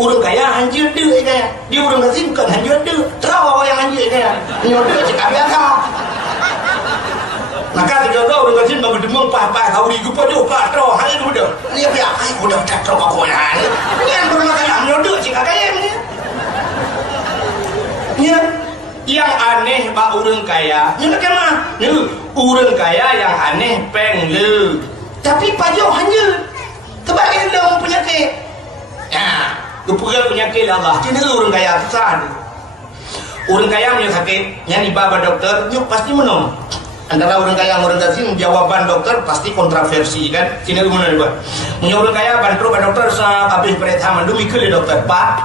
urang kaya hanjir deu kaya dia urang kasih bukan hanjir deu terau yang hanjir kaya nyodeu cek biasa maka tiga orang kasih bagi demang papa kau di gupa dia pak terau hari itu dah ni apa ai udah terau aku nah ni yang bermakan nyodeu cek kaya ni nya yang aneh pak urang kaya nya kemana ni urang kaya yang aneh peng le tapi pajo hanjir terbalik dalam penyakit ya kepugal penyakit Allah jadi orang kaya besar orang kaya punya sakit yang dibawa dokter nyuk pasti menang antara orang kaya orang kasih jawaban dokter pasti kontroversi kan sini mana juga punya orang kaya bantu dokter habis pertama dulu mikir dokter pak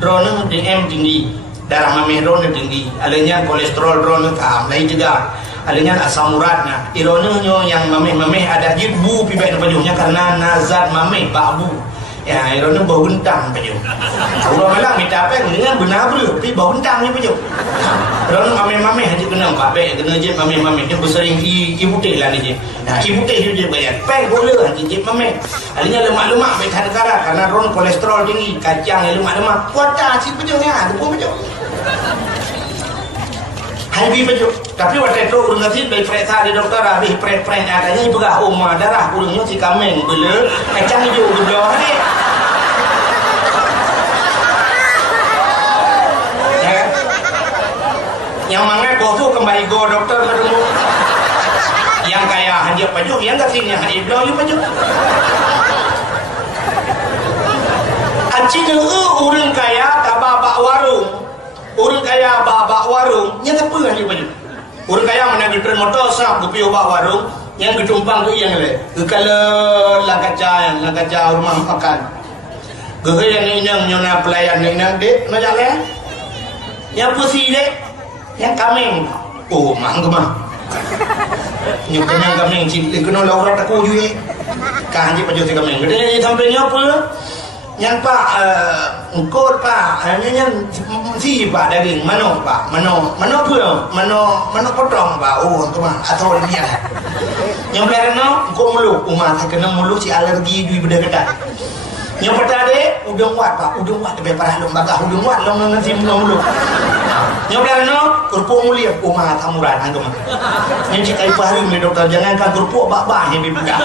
drone DM tinggi darah mameh drone tinggi alanya kolesterol drone kam lain juga alanya asam uratnya ironnya yang mameh ada jibu pibek pajuhnya karena nazar mameh babu ya ironnya bau bentang pajuh orang malam minta apa dengan benar bro tapi bau bentang ni pajuh ironnya mameh haji kena babe kena je mameh dia bersering ibu teh lah ni je nah ibu teh dia bayar peng boleh haji je mameh alanya lemak-lemak baik negara karena ron kolesterol tinggi kacang lemak-lemak kuat dah si pajuhnya tu pun pajuh Habi baju, tapi waktu itu urang kasih dari periksa di dokter habis prek adanya ibu gak umah darah urangnya si kameng bela kacang hijau bela ni. Ya, yang mana kau tu kembali go dokter ketemu. Yang kaya hanya baju, yang kasihnya hanya bela you baju. Acina urang kaya tabak warung. Orang kaya bawa warung, nyata apa yang dia baju? Orang kaya mana getren motor sah pergi bawa warung, yang ketumpang tu yang le. Kalau langkaca rumah makan. Gaya yang nyona pelayan yang dek, macam le? Yang pusi dek, yang kameng. Oh, mah. Yang kameng cinta kena laura tak kau juga. Kah je baju si kameng. Gede sampai apa? Yang pak engkau pak hanya si pak daging mano pak mano potong pak tu mah atau ini lah yang berano engkau mulu umat kena mulu si alergi di benda ketat yang pertama udang wat pak udang wat lebih parah lembaga udang wat long nanti mulu yang berano kerupuk mulia umat tamuran agama yang cikai paharu ni dokter jangankan kerupuk bak-bak yang dibuka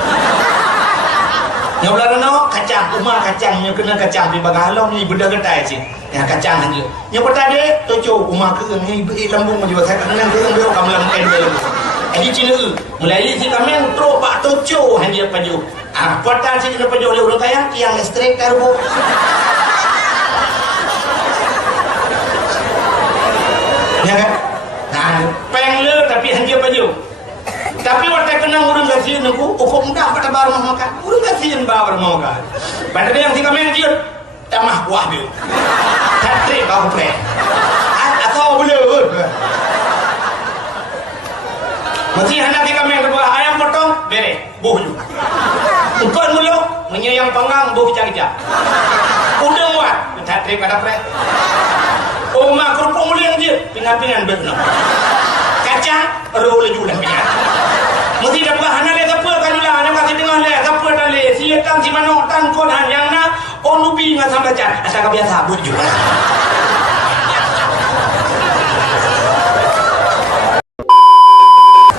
yang belakang kacang, rumah kacangnya kena kacang di bagalong ni benda kedai sih. Yang kacang saja. Yang pertama tojo rumah ke ni lambung juga saya kena ke dia kamu lambung dia. Jadi Cina Melayu si kami tro pak tojo hanya paju. Ah, pertama si kena paju oleh orang kaya yang straight karbo. Ya kan? Nah, pengle tapi hanya paju. Tapi waktu kena urang kasihan aku, ukur mudah pada baru mau makan. Urang kasihan baru mau makan. Pada dia yang si kami dia, tamah buah dia. Hatrik kau pre. Atau boleh. Masih hendak si kami kedua ayam potong, bere, buh juga. Engkau mulu, menyayang panggang, buh kicak-kicak. Udah muat, hatrik pada pre. Oma kerupuk mulia dia, pingan-pingan benar. Kacang, roll juga pingan. Mesti dapat hana le apa kan lah ana kasih dengar le apa dah le siatan si mano tan kon yang na onubi ngan sampai cat asal biasa but juga.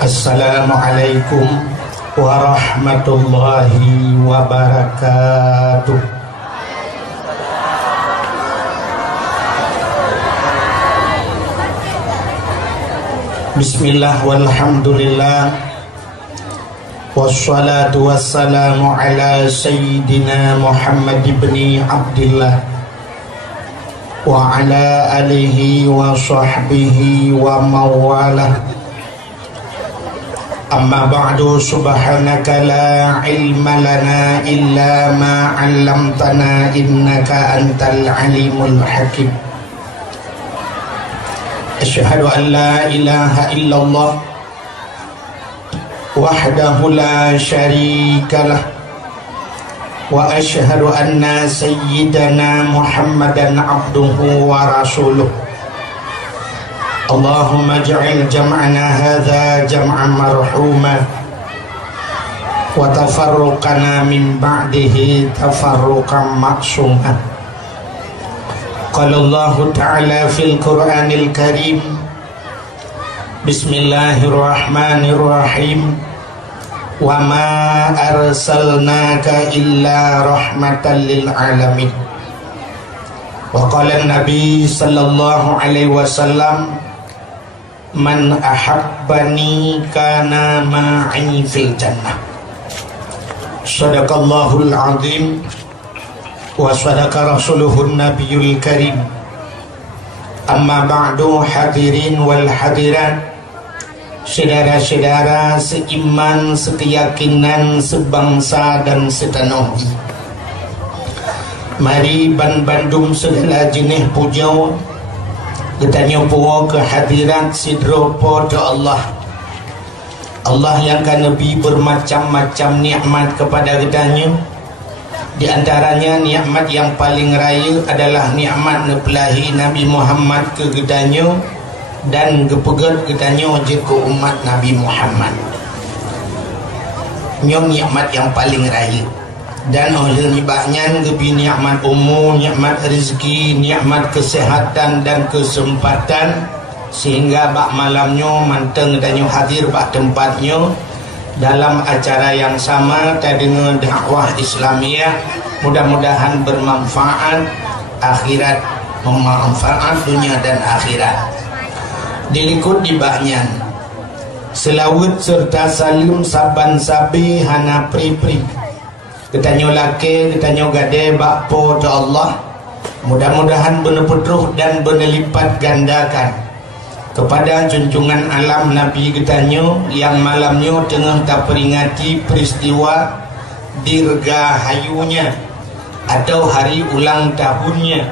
Assalamualaikum warahmatullahi wabarakatuh. Bismillah walhamdulillah. Wassalatu wassalamu ala sayyidina Muhammad ibn Abdillah wa ala alihi wa sahbihi wa mawalah. Amma ba'du, subhanaka la ilma lana illa ma 'allamtana innaka antal alimul hakim. Asyhadu an la ilaha illallah wahdahu la syarikalah wa asyhadu anna sayyidana Muhammadan abduhu wa rasuluh. Allahumma ja'al jam'ana hadha jam'an marhuma wa tafarruqana min ba'dihi tafarruqan maksuma. Qala Allah Ta'ala fil Qur'anil Karim. Bismillahirrahmanirrahim. Wa ma arsalnaka illa rahmatan lil alamin. Wa qala Nabi sallallahu alaihi wasallam, man ahabbani kana ma'i fil jannah. Sadaqallahul azim wa sadaqa rasuluhun nabiyul karim. Amma ba'du, hadirin wal hadirat, saudara-saudara seiman, sekeyakinan, sebangsa dan setanah. Mari bandum segala jenis puja kita nyopo kehadiran sidropo do Allah. Allah yang kan Nabi bermacam-macam nikmat kepada kitanya. Di antaranya nikmat yang paling raya adalah nikmat nepelahi Nabi Muhammad ke kitanya dan kepegat kitanya je ke umat Nabi Muhammad. Nyom nikmat yang paling raya. Dan oleh nyebabnya kebi nikmat umum, nikmat rezeki, nikmat kesehatan dan kesempatan, sehingga bak malamnya manteng dan hadir bak tempatnya dalam acara yang sama dengan dakwah Islamiyah. Mudah-mudahan bermanfaat akhirat, memanfaat dunia dan akhirat. Dilikut di baknya selawat serta salim saban sabi hana pri-pri. Ketanyo laki, ketanyo gade bakpo to Allah. Mudah-mudahan benar petruh dan benar lipat gandakan kepada junjungan alam Nabi ketanyo yang malamnya tengah tak peringati peristiwa dirgahayunya atau hari ulang tahunnya,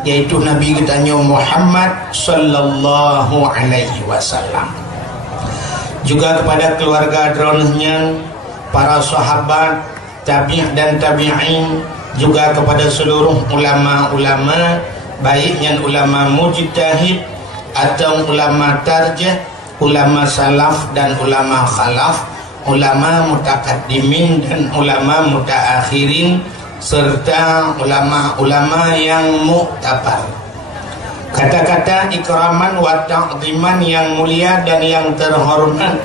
yaitu Nabi ketanyo Muhammad sallallahu alaihi wasallam. Juga kepada keluarga dronnya, para sahabat, tabi' dan tabi'in, juga kepada seluruh ulama-ulama, baiknya ulama mujtahid atau ulama tarjih, ulama salaf dan ulama khalaf, ulama mutakaddimin dan ulama mutaakhirin, serta ulama-ulama yang muktabar. Kata-kata ikraman wa ta'ziman yang mulia dan yang terhormat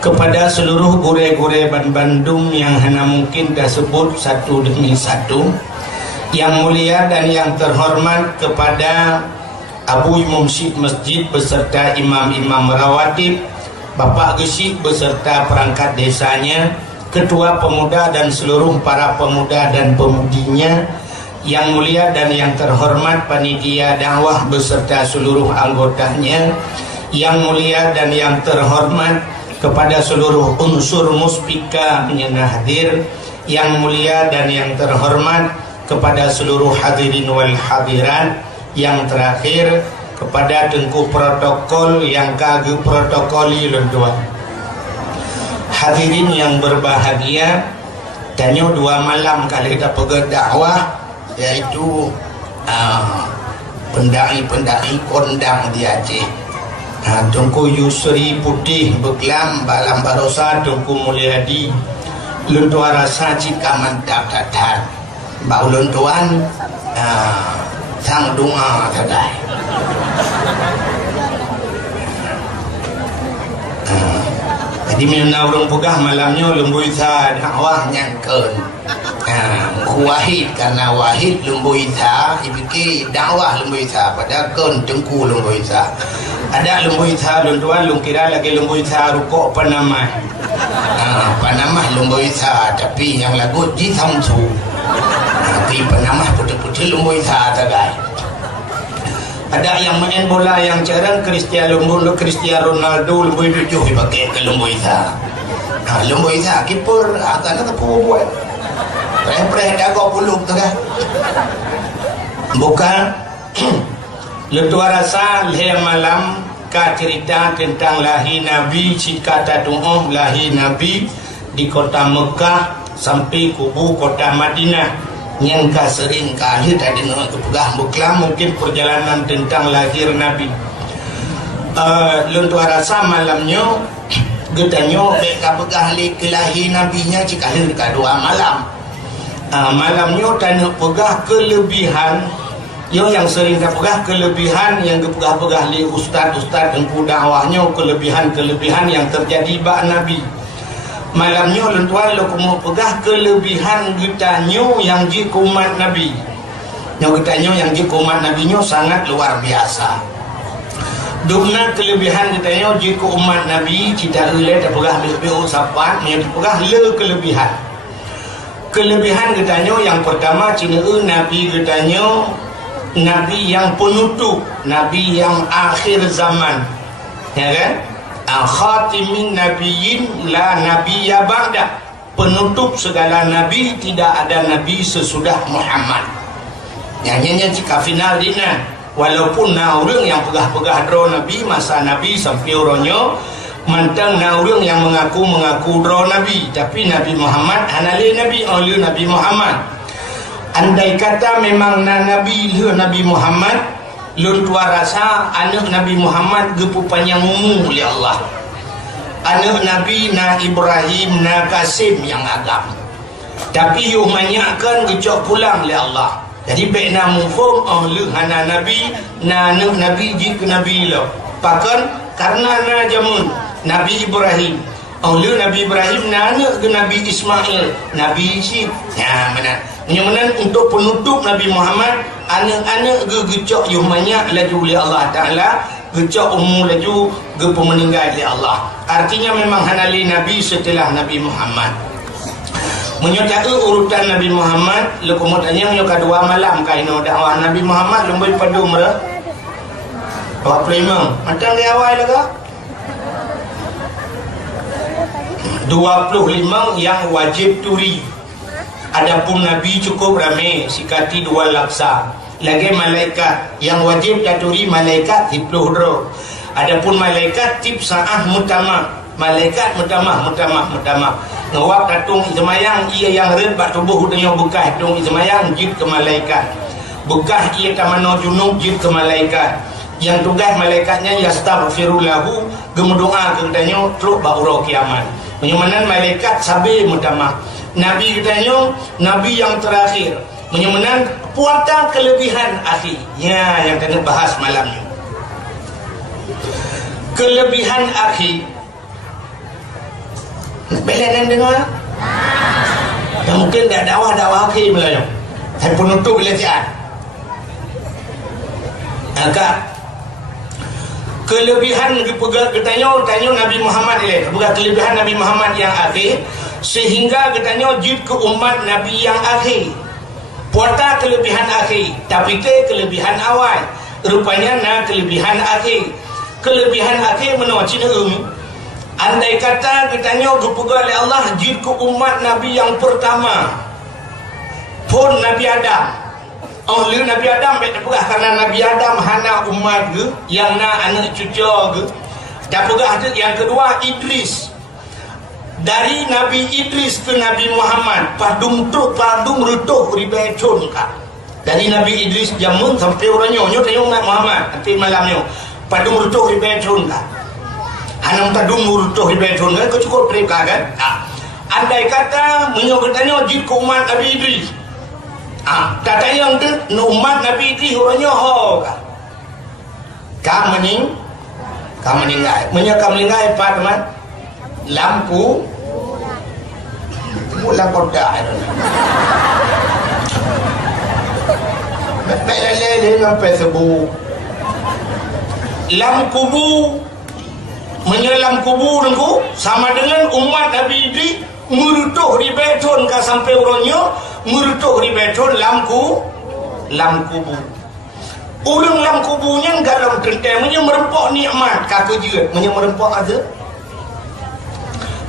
kepada seluruh gure-gure Bandung yang hanya mungkin disebut satu demi satu. Yang mulia dan yang terhormat kepada Abu Mumsyid Masjid beserta imam-imam rawatib, Bapak Gesik beserta perangkat desanya, ketua pemuda dan seluruh para pemuda dan pemudinya. Yang mulia dan yang terhormat panitia dakwah beserta seluruh anggotanya. Yang mulia dan yang terhormat kepada seluruh unsur muspika yang hadir. Yang mulia dan yang terhormat kepada seluruh hadirin wal hadirat. Yang terakhir kepada tengku protokol yang kagak protokoli lentuan. Hadirin yang berbahagia, tanya 2 malam kali kita pegang dakwah, yaitu pendai-pendai kondang di Aceh. Tungku Yusri Putih Beklam Balam Barosa, Tungku Mulyadi Luntuan Rasa Cika Mantap Tatar Bau Luntuan Sang Dunga Tadai. Jadi mina urung pegah malamnya lembu isa dakwah nyangkeun. Wahid karena wahid lembu isa ibiki dakwah lembu isa pada keun tengku lembu isa. Ada lembu isa luntuan lung kira lagi lembu isa rukuk Panamah. Panamah lembu isa tapi yang lagu di Samsu. Di Panamah putih-putih lembu isa tagai. Ada yang main bola yang jarang Cristiano Ronaldo lembu 7 dipakai ke lembu isa. Lembu isa kiper akan ada buat. Preh dago puluk tu kan. Bukan Letua rasa leh malam ka cerita tentang lahir Nabi, cikata doa lahir Nabi di kota Mekah sampai kubu kota Madinah yang ka sering kali tadi dengan kepegah Mekah mungkin perjalanan tentang lahir Nabi. Letua rasa malamnya getanyo beka pegah li ke lahir Nabinya cikali ka 2 malam. Malamnya tanya pegah kelebihan yang sering tak pegah kelebihan yang pegah-pegah li ustaz-ustaz yang dakwahnya kelebihan-kelebihan yang terjadi bak Nabi. Malamnya lentuan lo kamu pegah kelebihan getanyo yang ji umat Nabi. Yang getanyo yang ji umat Nabi-nya sangat luar biasa. Dukna kelebihan getanyo ji umat Nabi kita relate tak pegah lebih usapan yang pegah le kelebihan. Kelebihan getanyo yang pertama cina Nabi getanyo Nabi yang penutup, Nabi yang akhir zaman, ya kan? Khatimin nabiyyin la nabiyya ba'da, penutup segala nabi, tidak ada nabi sesudah Muhammad. Nyanyinya jika final dina, walaupun naurung yang pegah-pegah dro nabi masa nabi sampai oronyo mantang naurung yang mengaku dro nabi, tapi Nabi Muhammad hanale nabi oleh Nabi Muhammad. Andai kata memang Nabi Nabi Muhammad lun tua rasa anak Nabi Muhammad gepu panjang umur oleh Allah. Anak Nabi na Ibrahim na Kasim yang agam. Tapi yuh manyakkan gecok pulang oleh Allah. Jadi baik na mufum oleh hana Nabi na anak Nabi jik Nabi lo. Pakan karena na jamun Nabi Ibrahim oleh Nabi Ibrahim na anak Nabi Ismail Nabi Isyid. Ya benar. Menyamanan untuk penutup Nabi Muhammad anak-anak gecok yuhmanya laju oleh Allah Ta'ala, gecok umur laju gepu meninggal oleh Allah. Artinya memang hanali Nabi setelah Nabi Muhammad. Menyatakan urutan Nabi Muhammad lekumut tanya menyuka dua malam kaino dakwah Nabi Muhammad lumbai padu merah 25 macam dia awal laga 25 yang wajib turi. Adapun Nabi cukup ramai sikati 2 laksa. Lagi malaikat yang wajib daturi malaikat 10 dro. Adapun malaikat tip saah mutama. Malaikat mutama. Ngawak datung izmayang ia yang red bak tubuh dengan bekah tung izmayang jid ke malaikat. Bekah ia tamano junub jid ke malaikat. Yang tugas malaikatnya yastaghfirullahu gemudoa kendanya truk bak urau kiamat. Menyamanan malaikat sabi mutama. Nabi katanya Nabi yang terakhir. Menyamanan puasa kelebihan akhir. Ya, yang kita bahas malam ni. Kelebihan akhir. Bela dan dengar. Yang mungkin tak dakwah akhir Melayu. Saya penutup belajar. Agak kelebihan katanya Nabi Muhammad ini. Bukan kelebihan Nabi Muhammad yang akhir. Sehingga katanya jid ke umat Nabi yang akhir. Puasa kelebihan akhir. Tapi ke kelebihan awal. Rupanya na kelebihan akhir. Kelebihan akhir menurut Cina andai kata katanya kepugal oleh Allah jid ke umat Nabi yang pertama. Pun Nabi Adam. Oleh Nabi Adam baik pegah karena Nabi Adam hana umat ke yang na anak cucu ke. Dan pegah yang kedua Idris. Dari Nabi Idris ke Nabi Muhammad padung rutuh ribecun ka. Dari Nabi Idris jamun sampai orangnya nyo tayong Muhammad nanti malamnya padung rutuh ribecun ka. Hanam padung rutuh ribecun ka cukup mereka kan. Andai kata menyogetanya jid ke umat Nabi Idris. Kata yang tu umat Nabi Idris orangnya ho ka. Kam meninggal. Menyakam meninggal apa teman? Lampu pula kodak lele sampai sebu lam kubu menyelam kubu dengku sama dengan umat Nabi Idris merutuh di beton ka sampai orangnya merutuh di beton lam kubu urang lam kubunya galam kentemnya merempok nikmat kata je merempok ada.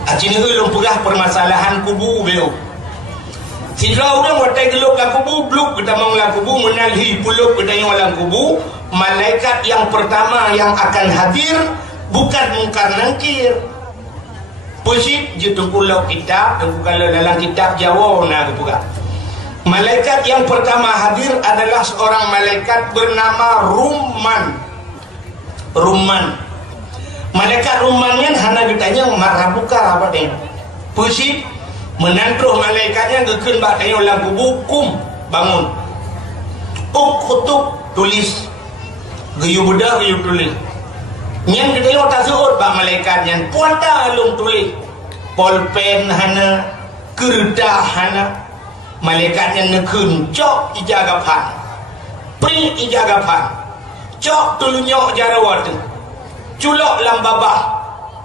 Acina ulung pegah permasalahan kubu beliau. Sila orang watai geluk lah kubu, bluk kita menglah kubu, menalhi puluk kita yang kubu. Malaikat yang pertama yang akan hadir bukan mungkar nangkir. Pusit jitu pulau kitab, kalau dalam kitab Jawa nak pegah. Malaikat yang pertama hadir adalah seorang malaikat bernama Rumman. Malaikat Rumman yang hana ditanya marabuka apa dia? Pusip menantruh malaikatnya gekeun bak tanya ulang kubur kum bangun uktub tulis geyu bedah geyu tulis nyan gedeo tasud bak malaikatnya puanta lung tulis polpen hana kerdah hana malaikatnya nekeun cok ijagapan pri ijagapan cok tulunyok jarawat culok lambabah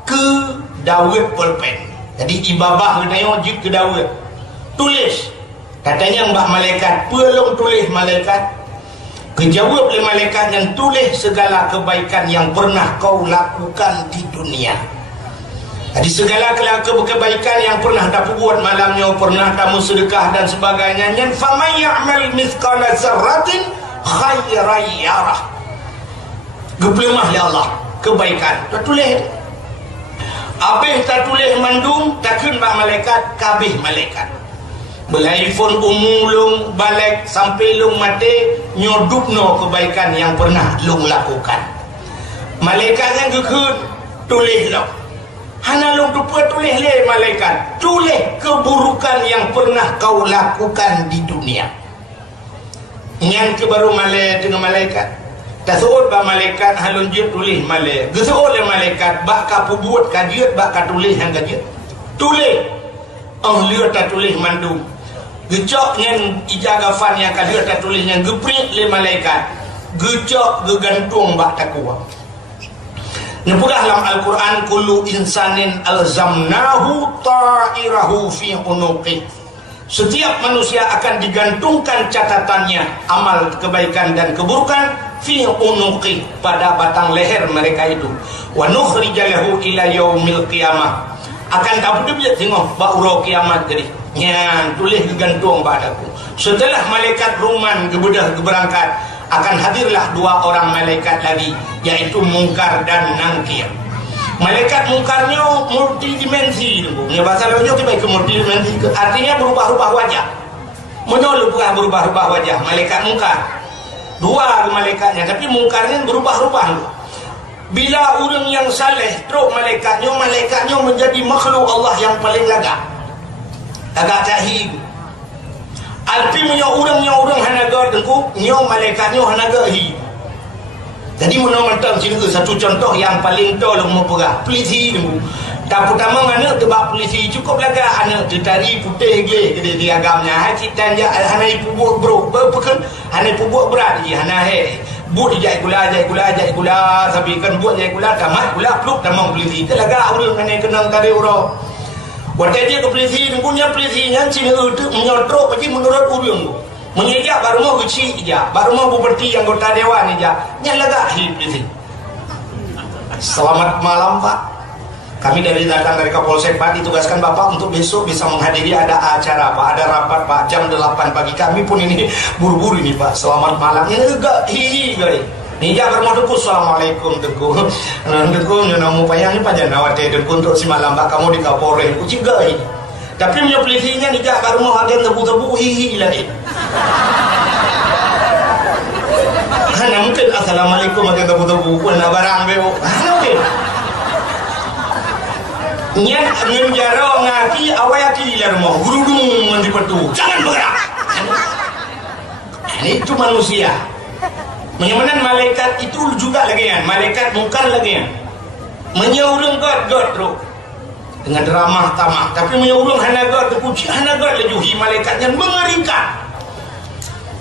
ke dawet polpen. Jadi ibabah gedeo jik ke dawet tulis katanya mbak malaikat pelong tulis malaikat kejawab oleh malaikat yang tulis segala kebaikan yang pernah kau lakukan di dunia. Jadi segala kebaikan yang pernah kamu buat malamnya, pernah kamu sedekah dan sebagainya. Yang faman ya'mal mithqala dzarratin khairan yarah. Geplemah ya Allah kebaikan. Tak tulis. Abih tak tulis mandung takun bak malaikat kabih malaikat. Belaifun umulung balik sampai lung mati nyodupno kebaikan yang pernah lung lakukan. Malaikat yang gekun tulis lo. Hana lung dupa tulis le malaikat. Tulis keburukan yang pernah kau lakukan di dunia. Yang ke baru dengan malaikat. Tak suruh ba malaikat halun jut tulis malaikat. Gesuruh le malaikat bak ka pubuat kajiat bak ka tulis yang kajiat. Tulis. Lihat tak tulis mandung. Gecok dengan ijagafan yang kalian tak tulis yang geprik le malaikat. Gecok gegantung bak takwa. Nepugah dalam Al-Quran kullu insanin alzamnahu ta'irahu fi unuqih. Setiap manusia akan digantungkan catatannya amal kebaikan dan keburukan fi unuqih pada batang leher mereka itu. Wa nukhrijalahu ila yaumil qiyamah. Akan tak dia tengok bauro kiamat tadi. Yang tulis gegantung padaku. Setelah malaikat ruman gebedah berangkat, akan hadirlah dua orang malaikat lagi, yaitu Mungkar dan Nangkir. Malaikat Mungkarnya multidimensi, ini bahasa lainnya kita ke multidimensi, artinya berubah-ubah wajah. Menolak berubah-ubah wajah malaikat Mungkar. Dua malaikatnya, tapi Mungkarnya berubah-ubah. Bila orang yang saleh teruk malaikatnya menjadi makhluk Allah yang paling lagak. Agak jahil. Alpi punya orang hanaga tengku, nyo malaikatnya hanaga hi. Jadi menonton sini satu contoh yang paling tolong mempegah polisi tengku. Tak pertama mana tebak polisi cukup laga anak tertari putih ge gede di agamnya. Hati tanya hana ibu bro, berpekan hana ibu berat je hana he. Buat jai gula tapi kan buat jai gula tamat gula pluk tamang polisi. Ke laga orang hana kenang tadi orang. Waktu dia ke polisi, punya polisinya sini itu menyodrok macam menurut urang. Menyejak baru mau kecil aja, baru mau bupati anggota dewan aja. Nyalaga hidup polisi. Selamat malam Pak. Kami datang dari Kapolsek Pak, ditugaskan Bapak untuk besok bisa menghadiri ada acara Pak, ada rapat Pak jam 8 pagi. Kami pun ini buru-buru ini Pak. Selamat malam. Ini enggak hihi guys. Nija bermoh deku, assalamualaikum deku. Deku namu payang ni pajan awat deku untuk si malam bak kamu di Kapolres ku cigai. Tapi punya polisinya nija bermoh ada tebu-tebu hihi lagi. Hana mungkin assalamualaikum ada tebu-tebu pun barang beo. Hana mungkin. Nyan ngenjaro ngaki awayati di rumah gurudung mandi petu. Jangan bergerak. Ini itu manusia. Menyemenan malaikat itu juga lagi kan, malaikat Mungkar lagi kan, menyeurung god terus dengan ramah tamah, tapi menyeurung hanagat terpuji hanagat lejuhi malaikatnya mengerikan.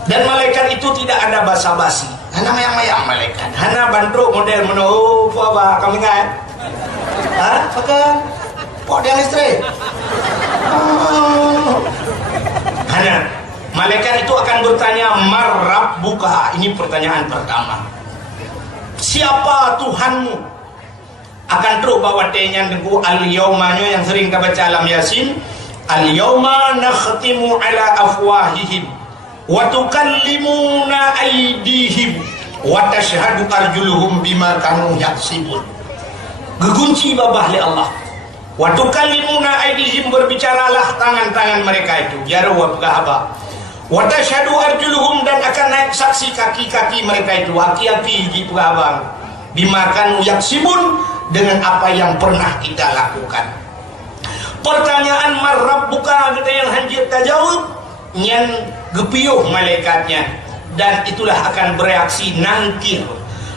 Dan malaikat itu tidak ada basa-basi, hana mayang-mayang malaikat, hana bandruk model menoh apa kami kan, pakai podel istri, hana. Malaikat itu akan bertanya, Marab buka. Ini pertanyaan pertama. Siapa Tuhanmu? Akan terus bawa tanya dengan al-yawmanya yang sering kita baca alam Yasin. Al-yawma nakhtimu ala afwahihim wa tukallimuna aydihim wa tashhadu arjuluhum bima kanu yaksibun. Gegunci babah li Allah. Wa tukallimuna aydihim, berbicaralah tangan-tangan mereka itu. Jarwa pegahaba. Wa tashhadu arjuluhum, dan akan naik saksi kaki-kaki mereka itu, aki-aki gitu abang. Bima kanu yaksibun, dengan apa yang pernah kita lakukan. Pertanyaan marrabbuka kita yang hanjir tak jawab, nyan gepiuh malaikatnya, dan itulah akan bereaksi nangkir.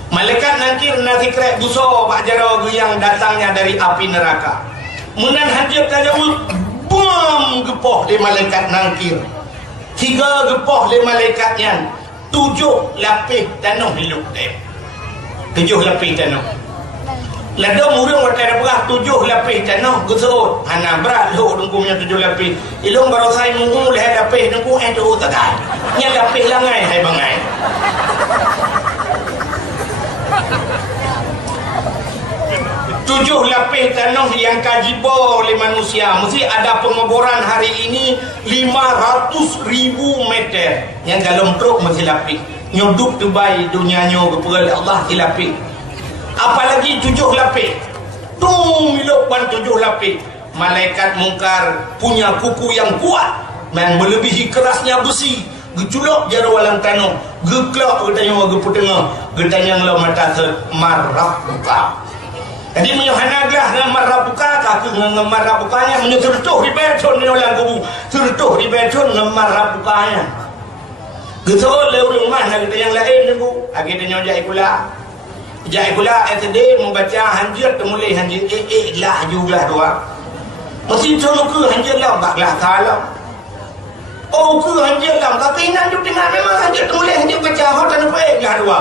Malaikat nangkir nanti krek buso pak jaro yang datangnya dari api neraka. Munan hanjir tak jawab, bom gepoh di malaikat nangkir. 3 gepoh di malaikatnya, 7 lapis tanah hidup deh. 7 lapis tanah. Lada murung watai berah 7 lapis tanah gesot. Hana berat lo dengkunya 7 lapis. Ilung baru saya mungu leh lapis dengku tu tegal. Nya lapis langai hai bangai. Tujuh lapis tanah yang kajibo oleh manusia. Mesti ada pengeboran hari ini 500,000 meter. Yang dalam truk mesti lapis. Nyoduk Dubai dunianya keperol Allah di lapis. Apalagi 7 lapis. Tung milopan 7 lapis. Malaikat mungkar punya kuku yang kuat, yang melebihi kerasnya besi. Geculok jara walang tanah. Geklok getanya waga petengah. Getanya ngelau mata marah buka. Jadi menyohanaglah dengan marah buka. Kaki dengan marah bukanya. Menyotertuh di beton ni orang kubu. Tertuh di beton dengan marah bukanya. Getul lewat rumah nak kita yang lain ni bu. Akhirnya jai pula. Jai pula SD membaca hanjir temulai hanjir lah juga doa. Mesti jono ke hanjir lah baklah kalam. Oh ke hanjir lah kainan tu dengan memang hanjir temulai hanjir baca hotan apa lah doa.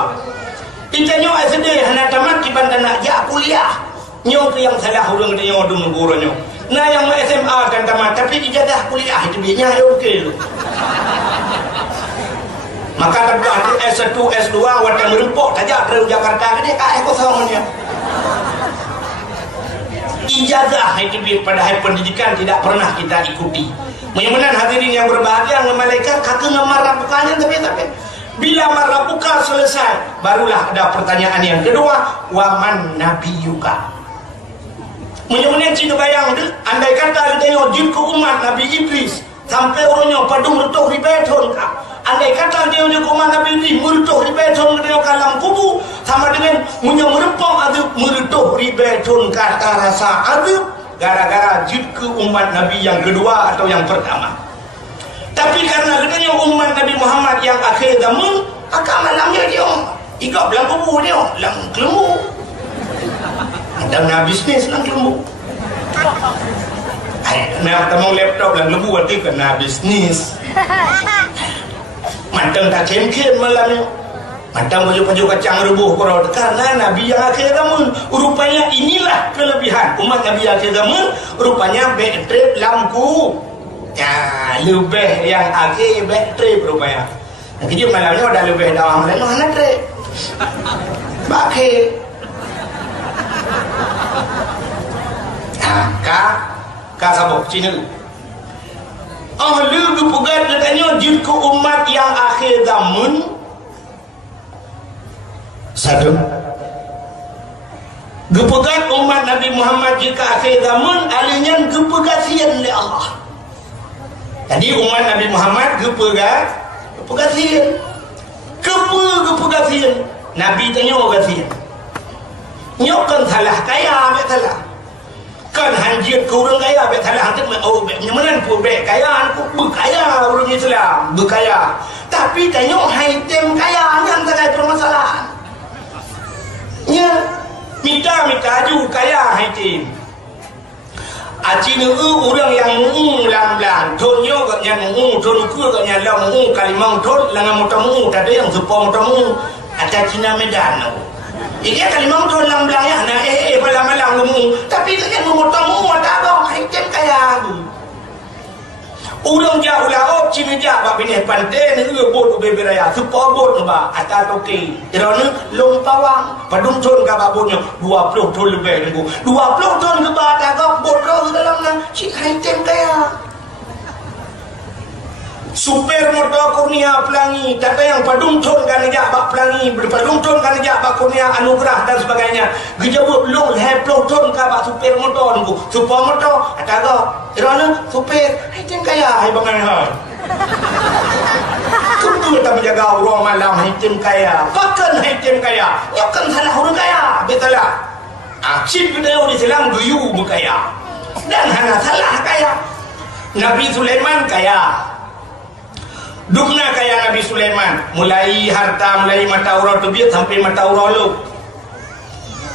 Kita nyo SD hana tamat kiban nak ya kuliah. Nyo ke yang salah urang dia odum gurunya. Nah yang SMA kan tamat tapi ijazah kuliah itu biasanya okey lu. Maka terbuat S1, S2 wadah merempok saja dari Jakarta ke dia kat kosongnya. Ijazah itu padahal pendidikan tidak pernah kita ikuti. Mudah-mudahan hadirin yang berbahagia dengan malaikat kata ngamar bukanya tapi bila marah buka selesai barulah ada pertanyaan yang kedua, waman nabiyuka. Mudah-mudahan cina bayang andai kata kita jin ke umat Nabi Idris sampai orangnya padung retuh di beton kah. Andai kata dia punya kuman Nabi ini merutuh di beton ke dalam kubu sama dengan punya merempong aduk merutuh di beton kata rasa aduk gara-gara jid ke umat Nabi yang kedua atau yang pertama. Tapi karena katanya umat Nabi Muhammad yang akhir zaman akak malamnya dia ikut belang kubu dia lang kelembu ada nak bisnis lang kelembu. Nak temung laptop lang kelembu berarti kena bisnis. Mantang tak cemkin malam ni. Mantang baju-baju kacang rebuh korang. Karena Nabi yang akhir zaman. Rupanya inilah kelebihan umat Nabi yang akhir zaman. Rupanya backtrip lampu. Ya, lebih yang akhir backtrip rupanya. Jadi malamnya ada lebih dawang lain. Mana trip? Bakir. Kak sabuk Cina. Ahli kepegat katanya jin ke umat yang akhir zaman. Satu, kepegat umat Nabi Muhammad jika akhir zaman alinya kepegasian oleh Allah. Jadi umat Nabi Muhammad kepegasian. Kepegasian. Nabi tanya kepegasian. Nyokan salah kaya ambil salah. Kan hanjir ke orang kaya baik salah hantar oh nyaman pun baik kaya aku berkaya orang Islam berkaya tapi tengok haitem kaya yang tak ada permasalahan ya minta aju kaya haitem acina orang yang lang tonyo katnya ton ku katnya lang kalimang ton lang motamu tak ada yang sepong motamu ada Cina Medan. Ia kalimang tu lang ya, na malam lumu. Tapi kan memotong ada abang hitam kaya. Ulang jauh lah, Cina jauh, bapa ini pantai ni bot beberaya, super bot ba, atas toki. Ironi lompawang, padung ton ka babonyo 20 ton lebih nunggu. 20 ton ke ba tak bot kau dalam na, cik hitam kaya. Super motor kurnia pelangi, tak ada yang padung ton kan aja bak pelangi, berpadung ton kan aja bak kurnia anugerah dan sebagainya. Gejabut long hai ton ka bak super motor nunggu. Super motor ada ga? Irana super, hitam kaya hai bangan hai. Kudu tak menjaga orang malam hitam kaya. Pakan hitam kaya. Nyokan salah orang kaya, betalah. Cip kita orang Islam guyu berkaya. Dan hana salah kaya. Nabi Sulaiman kaya. Dukna kaya Nabi Sulaiman, mulai harta, mulai mata urau tebiat sampai mata urau lu.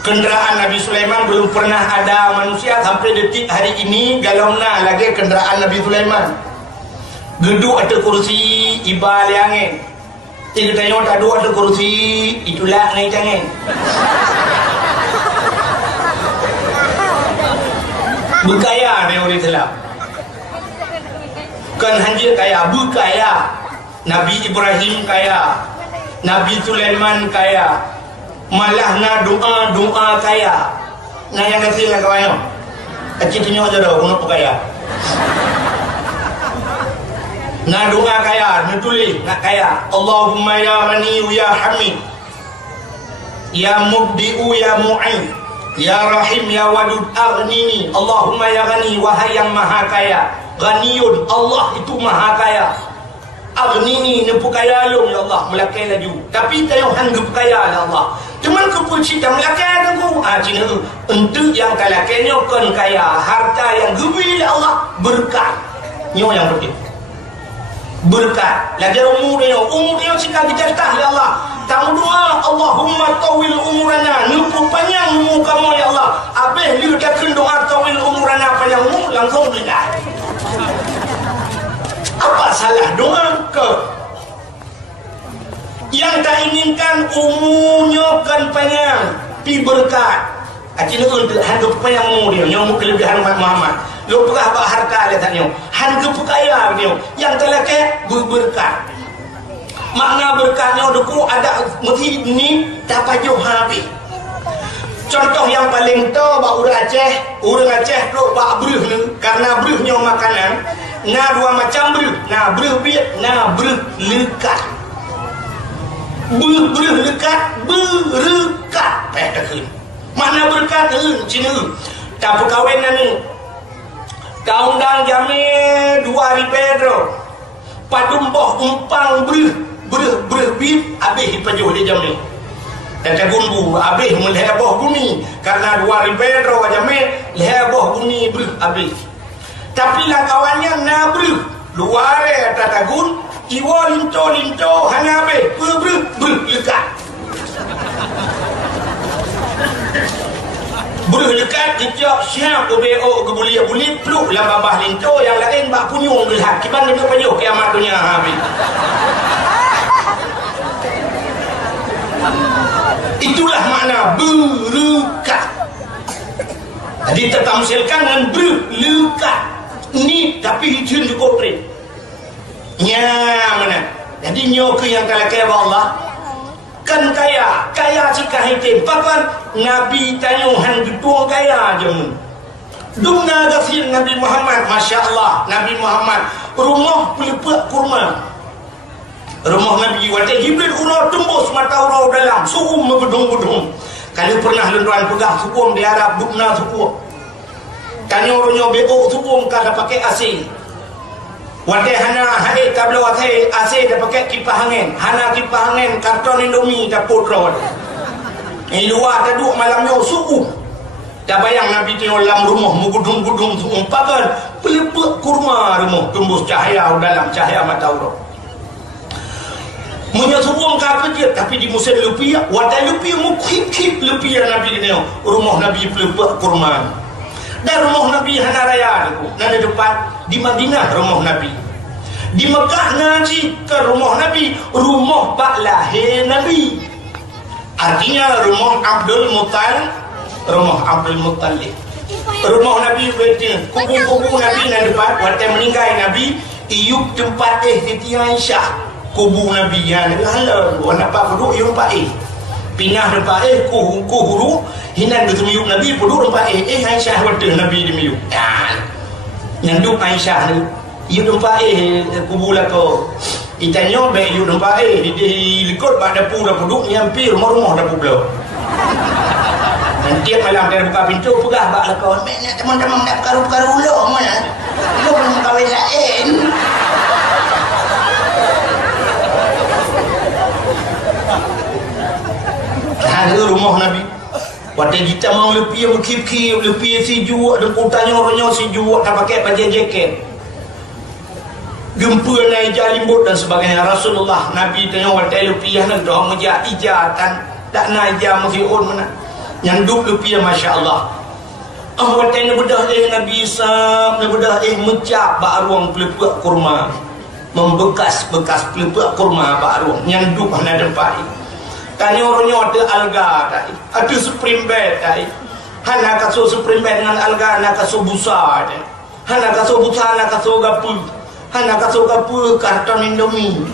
Kenderaan Nabi Sulaiman belum pernah ada manusia sampai detik hari ini galomna lagi kenderaan Nabi Sulaiman. Geduk ada kursi ibal yang tiga tayong tadu ada kursi itulah naik jangan. Berkaya ni orang Islam. Kan hanya kaya, berkaya. Nabi Ibrahim kaya, Nabi Sulaiman kaya, malah na doa kaya. Nah yang kecil lah kawan. Kecil tunjuk aja dah, untuk kaya. Na doa kaya, na tulis nak kaya. Allahumma ya Ghani ya Hamid, ya Mubdi'u ya Mu'in, ya Rahim ya Wadud aghnini. Allahumma ya Ghani, wahai yang maha kaya. Ghaniyun, Allah itu maha kaya. Aghnini, nempu kaya lu ya Allah, melakai laju. Tapi tayo handu kaya ya Allah. Cuman kepucita melakai aku. Cina untuk yang kalakainya kan kaya, harta yang gede ya Allah, berkat. Nyo yang penting. Berkat. Lagi umur dia sikap dijatah ya Allah. Tamu doa, Allahumma tawil umurana, nempu panjang umur kamu ya Allah. Habis lu dah doa tawil umurana panjang umur, langsung dah. Apa salah doa ke? Yang tak inginkan umurnya kan panjang, pi berkat. Acina untuk hantu panjang umur dia, nyamuk kelebihan Muhammad. Lu pernah bawa harta dia tanya, hantu kaya dia. Yang terlake berberkat. Makna berkatnya deku ada mesti ni dapat jauh habis. Contoh yang paling tu orang Aceh tu bak beruh ni karena beruhnya makanan. Na dua macam beruh, na beruh biat, na beruh lekat. Beruh lekat, berkat. Pekak. Mana berkat tu? Cina. Tak perkahwin ni. Tahun dan jamnya 2 Pedro. Padumboh umpang beruh biat habis pajuh di jam ni. Dan gunbu habis melheboh bumi karena 2 Pedro jamnya leheboh bumi beruh habis. Tapi lah kawannya nabru luar tatagun iwo linto hanya be lekat lekat kejap siap OBO kebulia-bulit peluk lah babah linto yang lain bak punyung lihat kiban dia penyuh kiamat dunia habis. Itulah makna berkat. Jadi tertamsilkan dengan berlekat. Ni tapi hijun cukup trik. Nya mana? Jadi nyoke yang kaya Allah kan kaya jika hitim. Bahkan Nabi tanyuhan gedung kaya je mun. Dumna gafir Nabi Muhammad, Masya Allah. Nabi Muhammad rumah pelepek kurma. Rumah Nabi Wata Jibril urau tembus mata urau dalam sukum membedung-bedung. Kalau pernah lenduan pegang sukum di Arab dukna sukum. Kanyo ronyo beko sukum kada pakai AC. Wate hana hai kablo wate AC dah pakai kipas angin. Hana kipas angin karton Indomie dah potro. Ini luar taduk malamnya sukum. Dah bayang Nabi tengok dalam rumah mugudung-gudung sukum pagar pelepek kurma rumah tembus cahaya dalam cahaya mata urau. Munya sukum ka kecil tapi di musim lupiah, wate lupiah mukhip-khip lupiah Nabi tengok rumah Nabi pelepek kurma. Dan rumah Nabi hana raya tu, nada depan di Madinah rumah Nabi. Di Mekah ngaji ke rumah Nabi, rumah pak lahir Nabi. Artinya rumah Abdul Muttalib. Rumah Nabi betul. Kubu-kubu Nabi nada depan, waktu meninggal Nabi, iup tempat Siti Aisyah. Kubu Nabi yang halal, warna apa duduk iup tempat pinah depan ku huru hinan bertemu Nabi pun tempat Aisyah betul Nabi di miu yang duk Aisyah ni iu tempat kubu lako itanyo be iu tempat di likut bak dapur dah duduk nyampi rumah-rumah dapur belau dan tiap malam dia buka pintu pegah bak lako nak teman-teman nak karu-karu ulo mana lu belum kahwin lain. Ada rumah Nabi Waktu kita mau lebih berkip-kip, lebih si juak, dan kutanya orangnya si juak, tak pakai baju jaket. Gempa naik jalimbut dan sebagainya. Rasulullah, Nabi tengok waktu lebih nak doa mujah ijatan, tak naik jam masih on mana. Nyanduk lebih Masya Allah. Waktu ini bedah Nabi Isam, bedah mecap baruang pelepuk kurma. Membekas-bekas pelepuk kurma baruang. Nyanduk mana dempai. Tanya orangnya ada alga tadi, ada supreme bed tadi. Hana kaso supreme bed dengan alga, hana kaso busa tadi. Hana kaso busa, hana kaso gapu, hana kaso gapu karton Indomie.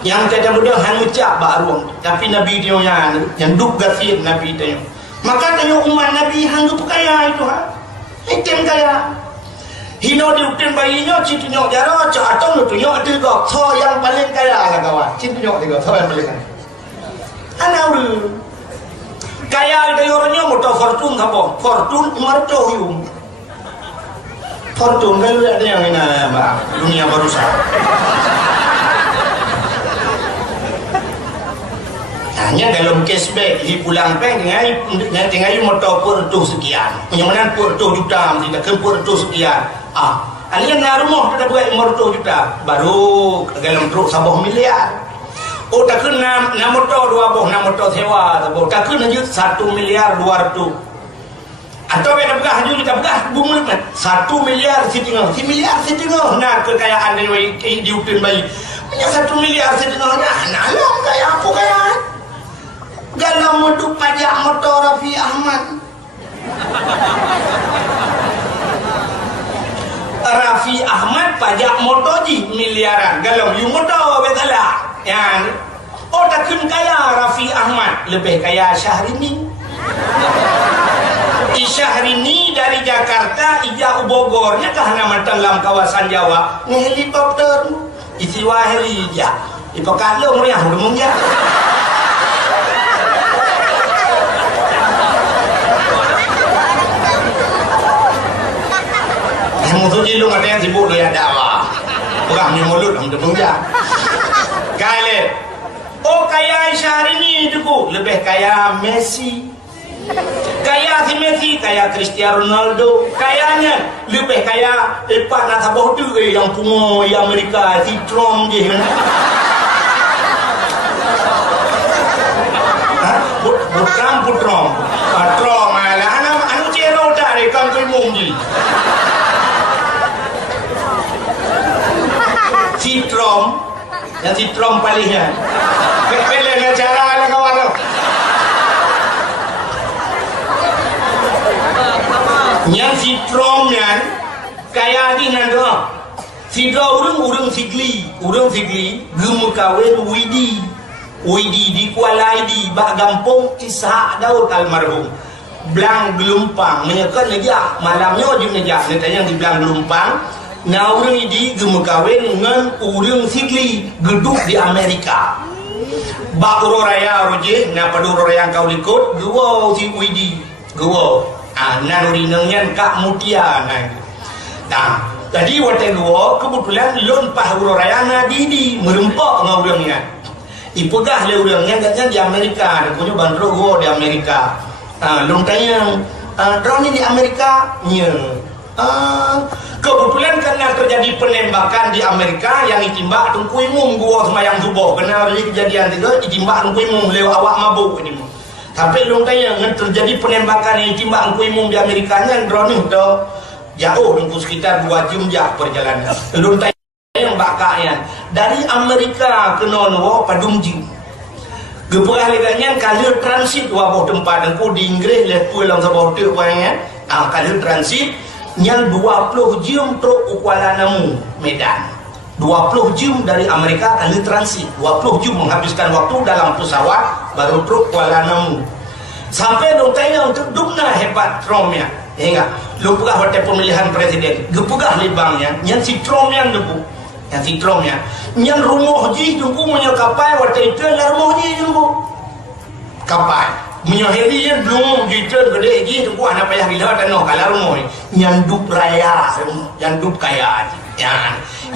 Yang tidak mudah hanya ucap baruang. Tapi Nabi dia yang duk gasir Nabi dia. Maka tanya umat Nabi hanggu kaya itu ha. Item kaya. Hino diutin bayinya, cintunyok jara, atau nutunyok digok. So yang paling kaya lah kawan. Cintunyok digok, so yang paling kaya. Anak kaya dari orangnya motor Fortune apa? Fortune marto yung Fortune kan ada yang ini mbak dunia barusan. Hanya dalam cashback di pulang peng dengan motor Porto sekian, yang Porto juta tidak ke Porto sekian. Kalian nak rumah tidak buat Porto juta baru dalam truk 1 miliar. Oh tak kena nak motor 2 boh, nak motor sewa tak kena je 1 miliar 200. Atau beda begah haju kita begah bumul 1 miliar setengah, 1 miliar setengah nak kekayaan dari diupin bayi. Punya 1 miliar setengahnya nalam kaya apa kaya? Galam muduk pajak motor Raffi Ahmad. Raffi Ahmad pajak motor ji miliaran. Galam you motor betala. Yang tak kaya Raffi Ahmad lebih kaya Syahrini. Syahrini dari Jakarta ija Bogornya kahana matang dalam kawasan Jawa helikopter isiwa heli ja ipakalong ya hurung ya. Musuh jilung ada yang sibuk lu ya dakwah. Bukan mulut hurung ya. Kale, kaya Syahrini itu lebih kaya Messi. Kaya si Messi, kaya Cristiano Ronaldo. Kayanya lebih kaya Pak Natabah tu yang pungo yang Amerika si Trump je. Trump. Trump malah anu cero dari kangkui munggi. Si Trump yang si Trump palingnya pelenya cara lah kawan lo yang si Trump yang kaya di nando si urung sigli gemu kawin Widi di Kuala di bak gampung Ishak Daud almarhum Blang Gelumpang menyekan aja malamnya di meja netanya di Blang Gelumpang. Nah orang ini gemu kawin dengan orang sigli geduk di Amerika. Bak raya roje, nah pada raya kau ikut, gua si Widi, gua. Nan urinangnya Kak Mutia nah. Jadi waktu gua kebetulan lon pah raya na Didi merempok dengan orangnya. Ipegah le orangnya katanya di Amerika, punya bandro gua di Amerika. Lon tanya, drone di Amerika? Nya. Kebetulan karena terjadi penembakan di Amerika yang ditimbak tungku imum gua semayang subuh kena kejadian itu ditimbak tungku imum lewat awak mabuk ini. Tapi long tanya terjadi penembakan yang ditimbak tungku imum di Amerika nya drone itu jauh tungku sekitar 2 jam perjalanan. Long tanya yang bakanya dari Amerika ke Nono Padungji. Geperah leganya kalau transit wabah tempat tungku di Inggris lihat pulang sabah tu payahnya. Kalau transit yang 20 jam truk Kuala Namu Medan 20 jam dari Amerika kali transit 20 jam menghabiskan waktu dalam pesawat baru truk Kuala Namu sampai dong tanya untuk dukna hebat Trump-nya enggak lu pegah waktu pemilihan presiden gepegah libangnya yang si Trump-nya debu yang si Trump-nya yang rumah ji tunggu menyokapai waktu itu lah rumah ji tunggu kapai menyahiri yang belum gitu gede gitu gua anak payah gila dan no kalau rumah nyanduk raya nyanduk kaya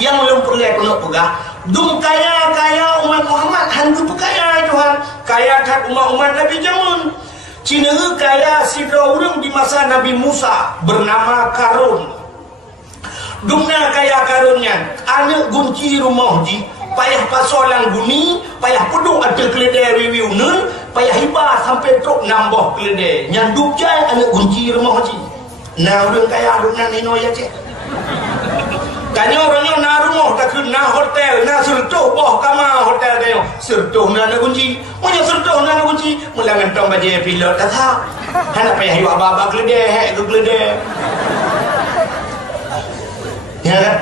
yang belum perlu pegah dum kaya umat Muhammad handu kaya Tuhan kaya kat umat Nabi jamun Cina kaya sidra urang di masa Nabi Musa bernama Karun. Dumna kaya karunnya anak gunci rumah ji payah pasolang guni payah peduk ada keledai riwiunan payah hibah sampai truk nambah keledai nyanduk jai anak gunci rumah ji. Nah urang kaya dumna nino ya cik. Kanyo orangnya na rumah tak na hotel na sertuh boh kama hotel kanyo sertuh na kunci punya sertuh na kunci mulangan tong baje pilot kata hana payah hiwa baba keledai ke keledai ya kan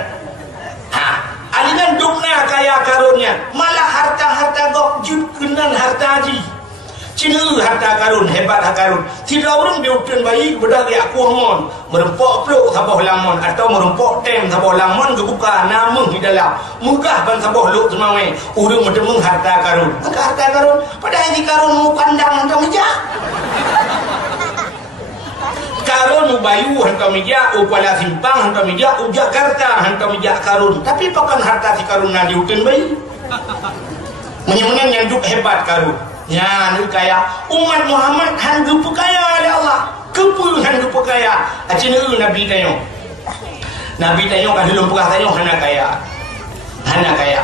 alinan dukna kaya karunnya malah harta-harta gok jud kenan harta ji Cina harta karun hebat karun tidak orang diutin baik bedak dia kuhmon merempok peluk sabah lamon atau merempok tem sabah lamon kebuka nama di dalam mugah ban sabah luk semawe urang medemeng harta karun maka harta karun pada ini karun mu pandang hantam meja karun bayu hantam meja upala simpang hantam meja Jakarta hantam meja karun tapi pakan harta si karun na diutin baik menyemenang yang duk hebat karun ya ni kaya umat Muhammad hanggu pekaya oleh Allah kepul hanggu pekaya acina nabi tayo kan belum pekah tayo hana kaya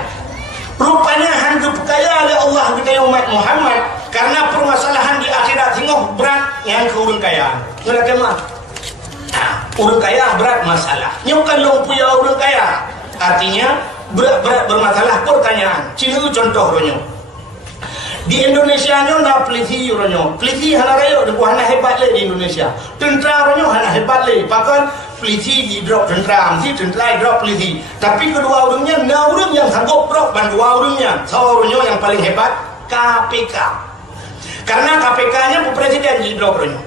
rupanya hanggu pekaya oleh Allah kita umat Muhammad karena permasalahan di akhirat tengok berat yang ke urang kaya ngelakan mah urang kaya berat masalah nyokan long puya urang kaya artinya berat bermasalah pertanyaan cina contoh ronyo di Indonesia nyo na peliti ronyo peliti hana rayo de hana hebat le di Indonesia tentera ronyo hana hebat le pakan peliti di drop tentera mesti tentera drop peliti tapi kedua orangnya na orang yang sanggup drop dan dua orangnya ronyo yang paling hebat KPK karena KPK nya presiden di drop ronyo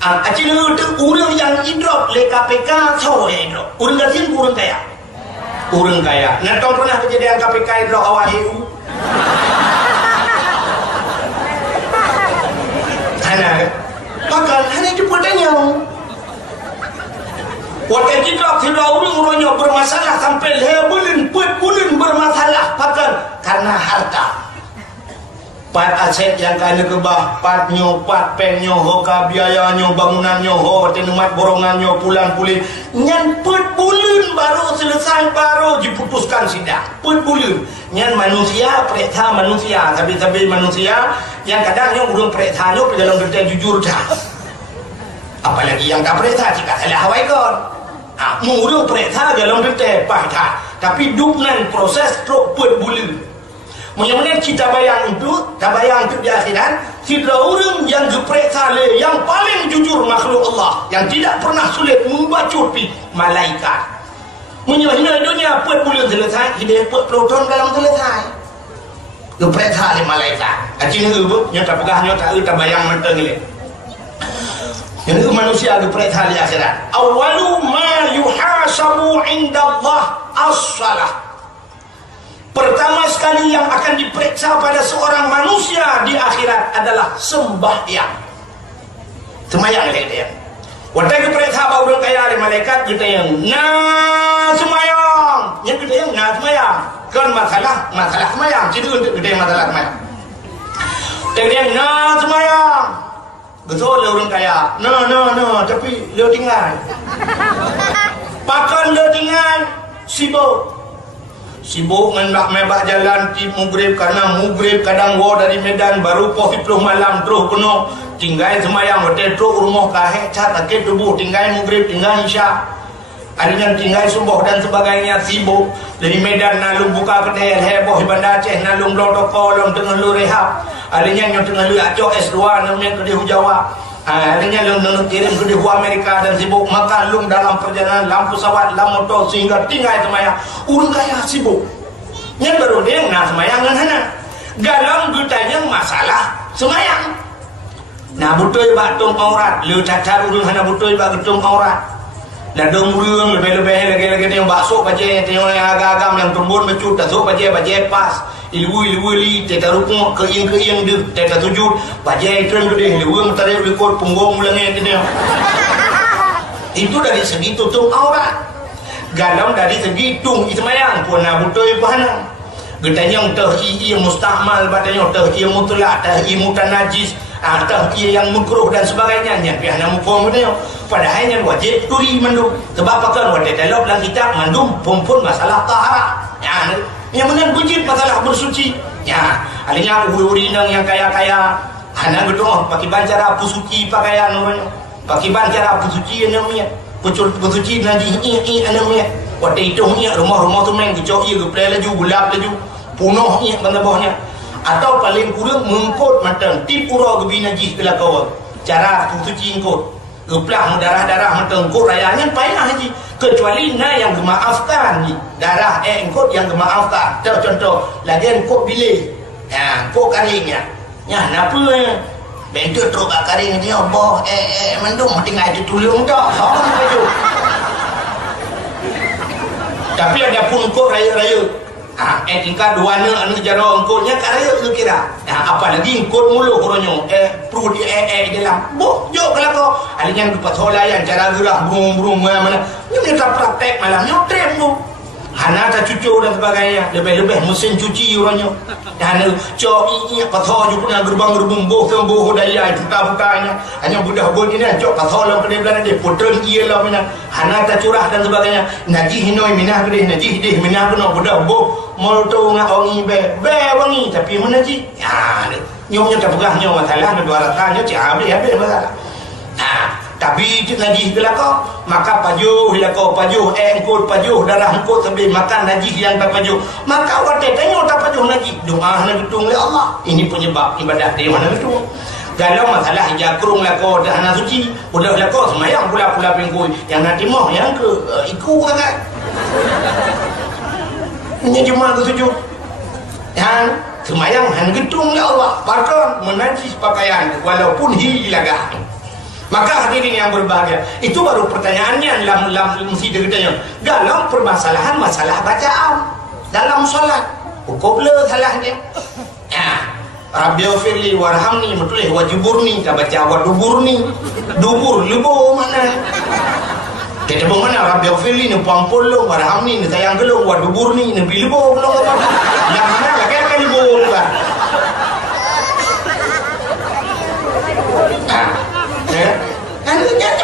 acil itu orang yang di drop le KPK yang drop orang gasin orang kaya nah tahun pernah kejadian KPK drop awal EU maka hanya jemputnya waktu kita tidak urang bermasalah sampai bulan bermasalah pakan karena harta pat aset yang kena kebah pat penyo hoka biayanya bangunannya ho tenemat borongannya pulang pulih nyan put bulan baru selesai baru diputuskan sidang put bulan nyan manusia periksa manusia tapi manusia yang kadang yang urang periksa nya dalam berita jujur dah apalagi yang tak periksa jika salah hawaikan urang periksa dalam berita pahta tapi duknan proses truk put bulan mudah-mudahan kita bayang itu di akhirat tidak orang yang diperiksa yang paling jujur makhluk Allah yang tidak pernah sulit membacuti malaikat mudah-mudahan dunia put bulan selesai hidayah put proton dalam selesai diperiksa oleh malaikat acing itu yang tak pegahnya tak bayang menteng ini yang itu manusia diperiksa di akhirat awalu ma yuhasabu inda Allah as-salah pertama sekali yang akan diperiksa pada seorang manusia di akhirat adalah sembahyang. Sembahyang dia. Waktu diperiksa baru kaya oleh malaikat kita yang sembahyang. Yang kita yang sembahyang. Kan masalah sembahyang. Jadi untuk kita yang masalah sembahyang. Kita yang sembahyang. Betul orang kaya. Tapi dia tinggal. Pakan dia tinggal sibuk membak jalan di Mugrib karena Mugrib kadang dari Medan baru po 10 malam terus penuh tinggal semayang hotel terus rumah kahek cat akhir tubuh tinggal Mugrib tinggal Isya adanya tinggal subuh dan sebagainya sibuk dari Medan nalung buka kedai heboh Bandar Aceh nalung protokol long tengah lu rehab adanya yang tengah lu acok S2 namanya kedai Jawa adanya long kirim kedai Amerika dan sibuk makan lung dalam perjalanan lampu pesawat lampu motor sehingga tinggal semayang urang kaya sibuk yang baru dia semayang dengan hana galang gutanya masalah semayang nah butuh batung aurat lu cacar urang hana butuh batung aurat dan dong urang lebih-lebih lagi yang bakso baje yang agak-agak yang tumbun mecut tasuk baje pas ilmu li teta rukun keing de teta sujud baje tren gede ilmu mentari rekod punggung mulangnya ini itu dari segi tutung aurat galam dari segi tung ismayang pun butuh pahana Getanya teh ia mustakmal, batanya teh ia mutlak, teh ia mutanajis, teh ia yang makruh dan sebagainya. Nya pihak namu pun dia. Padahal yang wajib turi mandum. Sebab apa wajib dalam dalam kitab mandum pun masalah taharah. Ya, yang mana wajib masalah bersuci. Ya, alihnya uri-uri yang kaya-kaya. Hana gedong pakai bancara pusuci pakaian namanya. Pakai bancara pusuci namanya. Pusuci nanti namanya. Waktu itu rumah-rumah tu main kecok ia geplay laju, gelap laju, punuh ia bawahnya. Atau paling kurang mengkot macam tip urau gebi najis bila kau. Cara pusuci engkot. Geplah darah-darah macam engkot rayanya payah haji. Kecuali na yang gemaafkan ni. Darah engkot yang gemaafkan. Contoh lagi engkot bilik. Ya, engkot karingnya. Ya, kenapa bentuk teruk karing dia boh mendung tinggal itu tuliung dah. Apa baju? Tapi ada pun engkau raya-raya. Tingkat dua anu jaro engkaunya kat raya tu kira. Apalagi engkau mulu koronyo. Perut dalam. Boh, jok kalau kau. Alihnya lupa solayan cara gerak burung-burung mana. Ini kita praktek malam nyotrem tu. Hana tak cucuk dan sebagainya. Lebih-lebih mesin cuci orangnya. Dan cok ini patho juga punya gerbang-gerbang boh daya buka-bukanya. Hanya budak bon ini cok patho lah pada belakang dia putren ia lah punya. Hana tak curah dan sebagainya. Najih hinoi minah gede, najih deh minah kena budak boh molto ngak wangi be wangi tapi menajih. Ya, nyomnya tak pegah nyom masalah ada 200 cak habis masalah. Tapi najis belaka maka pajuh hilako pajuh engkut pajuh darah engkut sambil makan najis yang tak pajuh maka wadah tanya tak pajuh najis doa hana gedung oleh Allah. Ini penyebab ibadah dia mana gedung. Kalau masalah jakrung lako dah hana suci budak lako semayang pula pengkui yang nanti mau yang ke iku sangat ini cuma ketujuh yang semayang hana gedung oleh Allah bahkan menajis pakaian walaupun hilagah. Maka hadirin yang berbahagia, itu baru pertanyaannya dalam mesti ditanya. Dalam permasalahan masalah bacaan dalam solat, hukum le salahnya. Ya, Rabbighfirli warhamni betul wajiburni kita baca waduburni. Dubur lebo mana? Kita mana Rabbighfirli ni pampul lo warhamni ni sayang gelung waduburni ni lebo belum apa. Yang mana lagi kan lebo juga.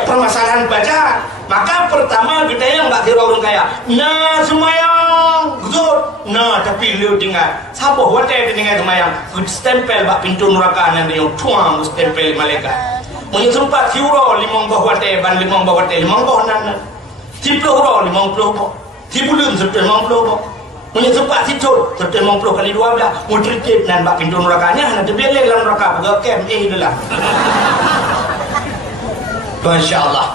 Permasalahan baca maka pertama kita yang tak kira orang kaya nah semayang guzut nah tapi lu tinggal siapa wadah tinggal semayang stempel bak pintu neraka nanti yang tuang stempel malaikat punya sempat kira 50 wadah ban 50 wadah 50 nana 10 euro 50 10 50 punya sempat situ 50 kali 12 mau tertib dan bak pintu nerakanya nanti biar dalam neraka berkem itulah. Masya Allah.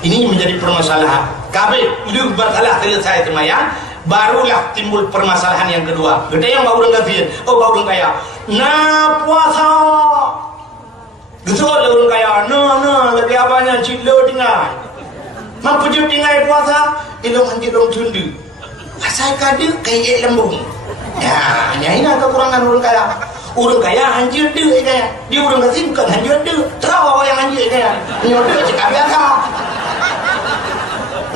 Ini menjadi permasalahan. Kabeh lu bersalah selesai semayang, barulah timbul permasalahan yang kedua. Gede yang bau dengan kafir, bau dengan kaya. Nah puasa. Gesol orang kaya. Nah lagi abangnya cilo tinggal. Mampu je tinggal puasa, ilmu hanjir dong tundu. Asal kade kayak lembung. Ya, ini kekurangan orang kaya. Orang kaya hanjir dia kaya. Dia orang kasih bukan hanjir dia. Tahu apa yang hanjir kaya. Nyodoh cakap biasa.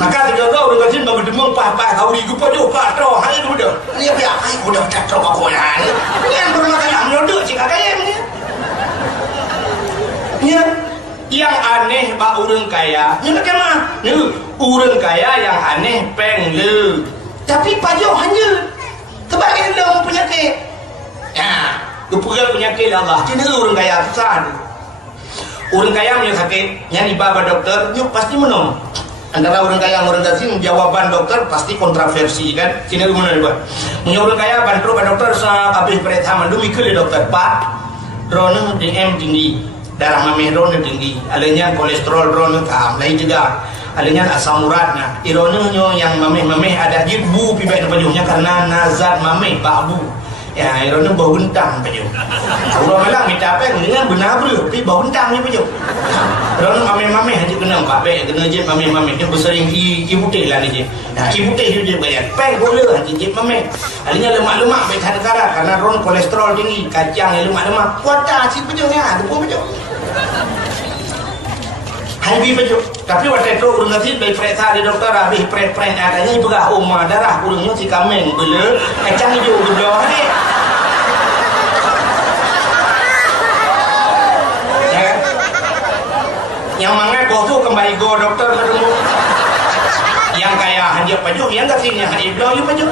Maka tiga kau orang kasih bagi demang pah kau di gupa jo patro hari tu dah. Ni apa ai udah patro kau lah. Ni yang orang kaya nyodoh cakap kaya ni. Ni yang aneh bak orang kaya. Ni macam ni orang kaya yang aneh peng le. Tapi pajak hanjir. Sebab dia orang penyakit. Ya. Kepugal penyakit Allah. Ini orang kaya susah. Orang kaya punya sakit, yang dibawa dokter, yuk pasti menang. Antara orang kaya dan orang kasih jawaban dokter pasti kontroversi kan. Sini mana dibuat. Punya orang kaya bantu dokter habis periksa mandu mikir dokter Pak, drone DM tinggi, darah mameh drone tinggi, alanya kolesterol drone kam, lain juga. Alanya asam uratnya. Ironnya yang mameh ada jibu pibai pajuhnya karena nazar mameh babu. Ya, ironnya bau gentang pajuh. Orang malam minta apa dengan benar bro, tapi bau gentang ni pajuh. Ironnya mameh aja kena pape, kena je mameh dia bersering ibu teh lah ni je. Nah, ibu teh dia bayar. Peng boleh aja je mameh. Alanya lemak-lemak baik hati karat karena ron kolesterol tinggi, kacang lemak-lemak. Kuat dah si pajuhnya, tu pun pajuh. Hai bi baju. Tapi waktu itu urang ngasih dari periksa di dokter habis prek adanya juga darah urangnya si kameng bela kacang hijau belah ni. Ya. Yang mana gua tu kembali go dokter ketemu. Yang kaya hadiah baju, yang kasihnya hadiah belah you baju.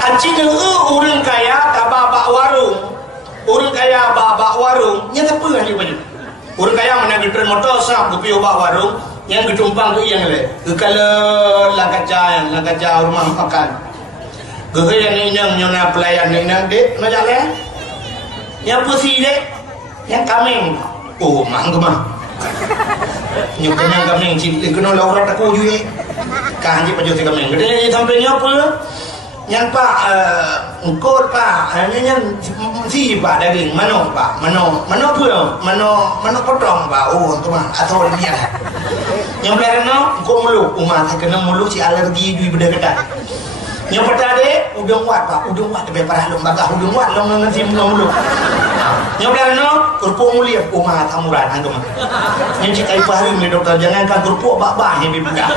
Acing urang kaya tabak warung. Orang kaya bak warung, yang apa yang dia baju? Orang kaya mana gederan motor sah pergi bak warung, yang getumpang tu yang le. Kalau lah kaca rumah makan. Geheh yang ni yang nyona pelayan ni nang dek macam le. Yang pusi dek, yang kameng. Oh, mang ke mah. Yang kena kameng cip, kena lawan aku juga. Kah je baju si kameng. Gede sampai ni apa? Yang pak engkau pak hanya si pak daging mano pak mano pun mano potong pak tu mah atau dia yang belakang engkau mulu umat kena mulu si alergi di benda ketat yang pertama udang wat pak udang wat lebih parah long bagah udang wat long nanti mulu yang belakang kerupuk mulia umat amuran tu mah yang cikai paham ni dokter jangankan kerupuk bak yang dibuka.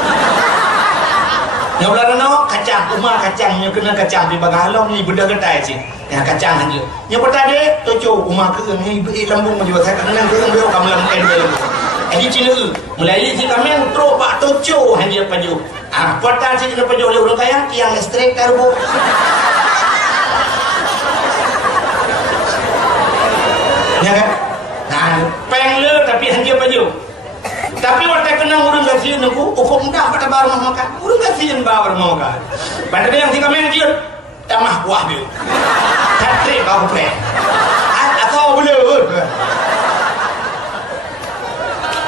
Yang belakang kacang, kacang yang kena kacang di bagalong ni benda kedai sih. Yang kacang aja. Yang pertama toco ke ni lambung juga saya kenal ke dia kamu lambung dia. Ini Cina mulai si kami utro pak toco hanya paju. Pertama si kena paju oleh orang kaya yang straight karbo. Ya kan? Nah, pengle tapi hanya paju. Tapi waktu kena urang kasihan aku, ukur mudah pada baru makan. Urang kasihan baru makan. Pada yang tiga menit tamah buah dia. Katrik kau pre. Atau boleh.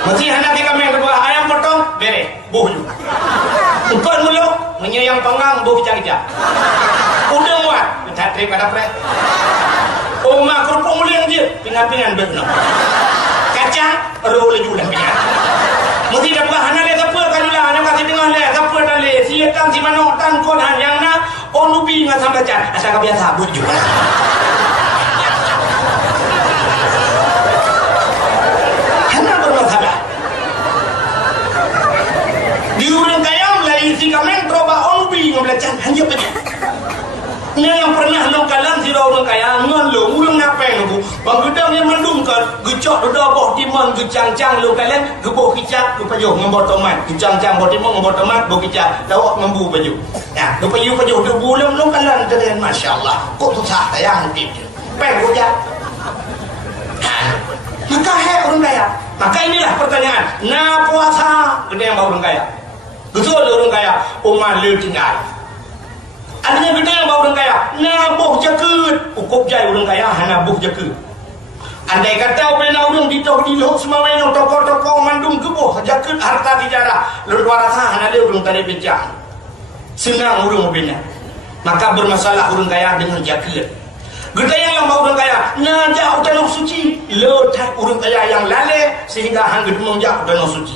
Masih hendak tiga menit buah ayam potong, bere, buh. Ukon mulu, menyayang panggang, buh kicak-kicak. Udah muat, katrik pada pre. Oma kerupuk mulia je, pingan-pingan benar. Kacang, roll juga pingan. Mesti dah buat hana le apa kan lah nak kasih tengah le apa dan le siatan si manok tan kon han yang na on ubi ngan sampai cat asal biasa but juga. Hana bermasalah. Di urang kaya melalui si kamen troba on ubi ngam cat hanya pe. Ni yang pernah lokalan si orang kaya ngan lo urang napeng aku. Bang gedang yang mendungkan gecok dodo boh timon gecang-cang lokalan geboh kicap lu pajuh ngembor tomat gecang-cang boh timon ngembor tomat boh kicap lawak membu pajuh. Ya, lu pajuh tu bulan lokalan kalian masya-Allah. Kok tu sah tayang tip. Peng gojak. Maka orang kaya. Maka inilah pertanyaan. Na puasa gede yang orang kaya. Betul orang kaya umat le tinggal. Adanya gede yang orang kaya, na boh jakut, ukup jai orang kaya, hana boh jakut. Andai kata bena orang ditoh di lok semua yang toko-toko mandung ke boh jakut harta dijara, lalu rasa hana dia orang tadi bincang. Senang orang bena. Maka bermasalah orang kaya dengan jakut. Gede yang orang kaya, na jauh tanah suci, letak orang kaya yang lalai sehingga hang gede menjauh tanah suci.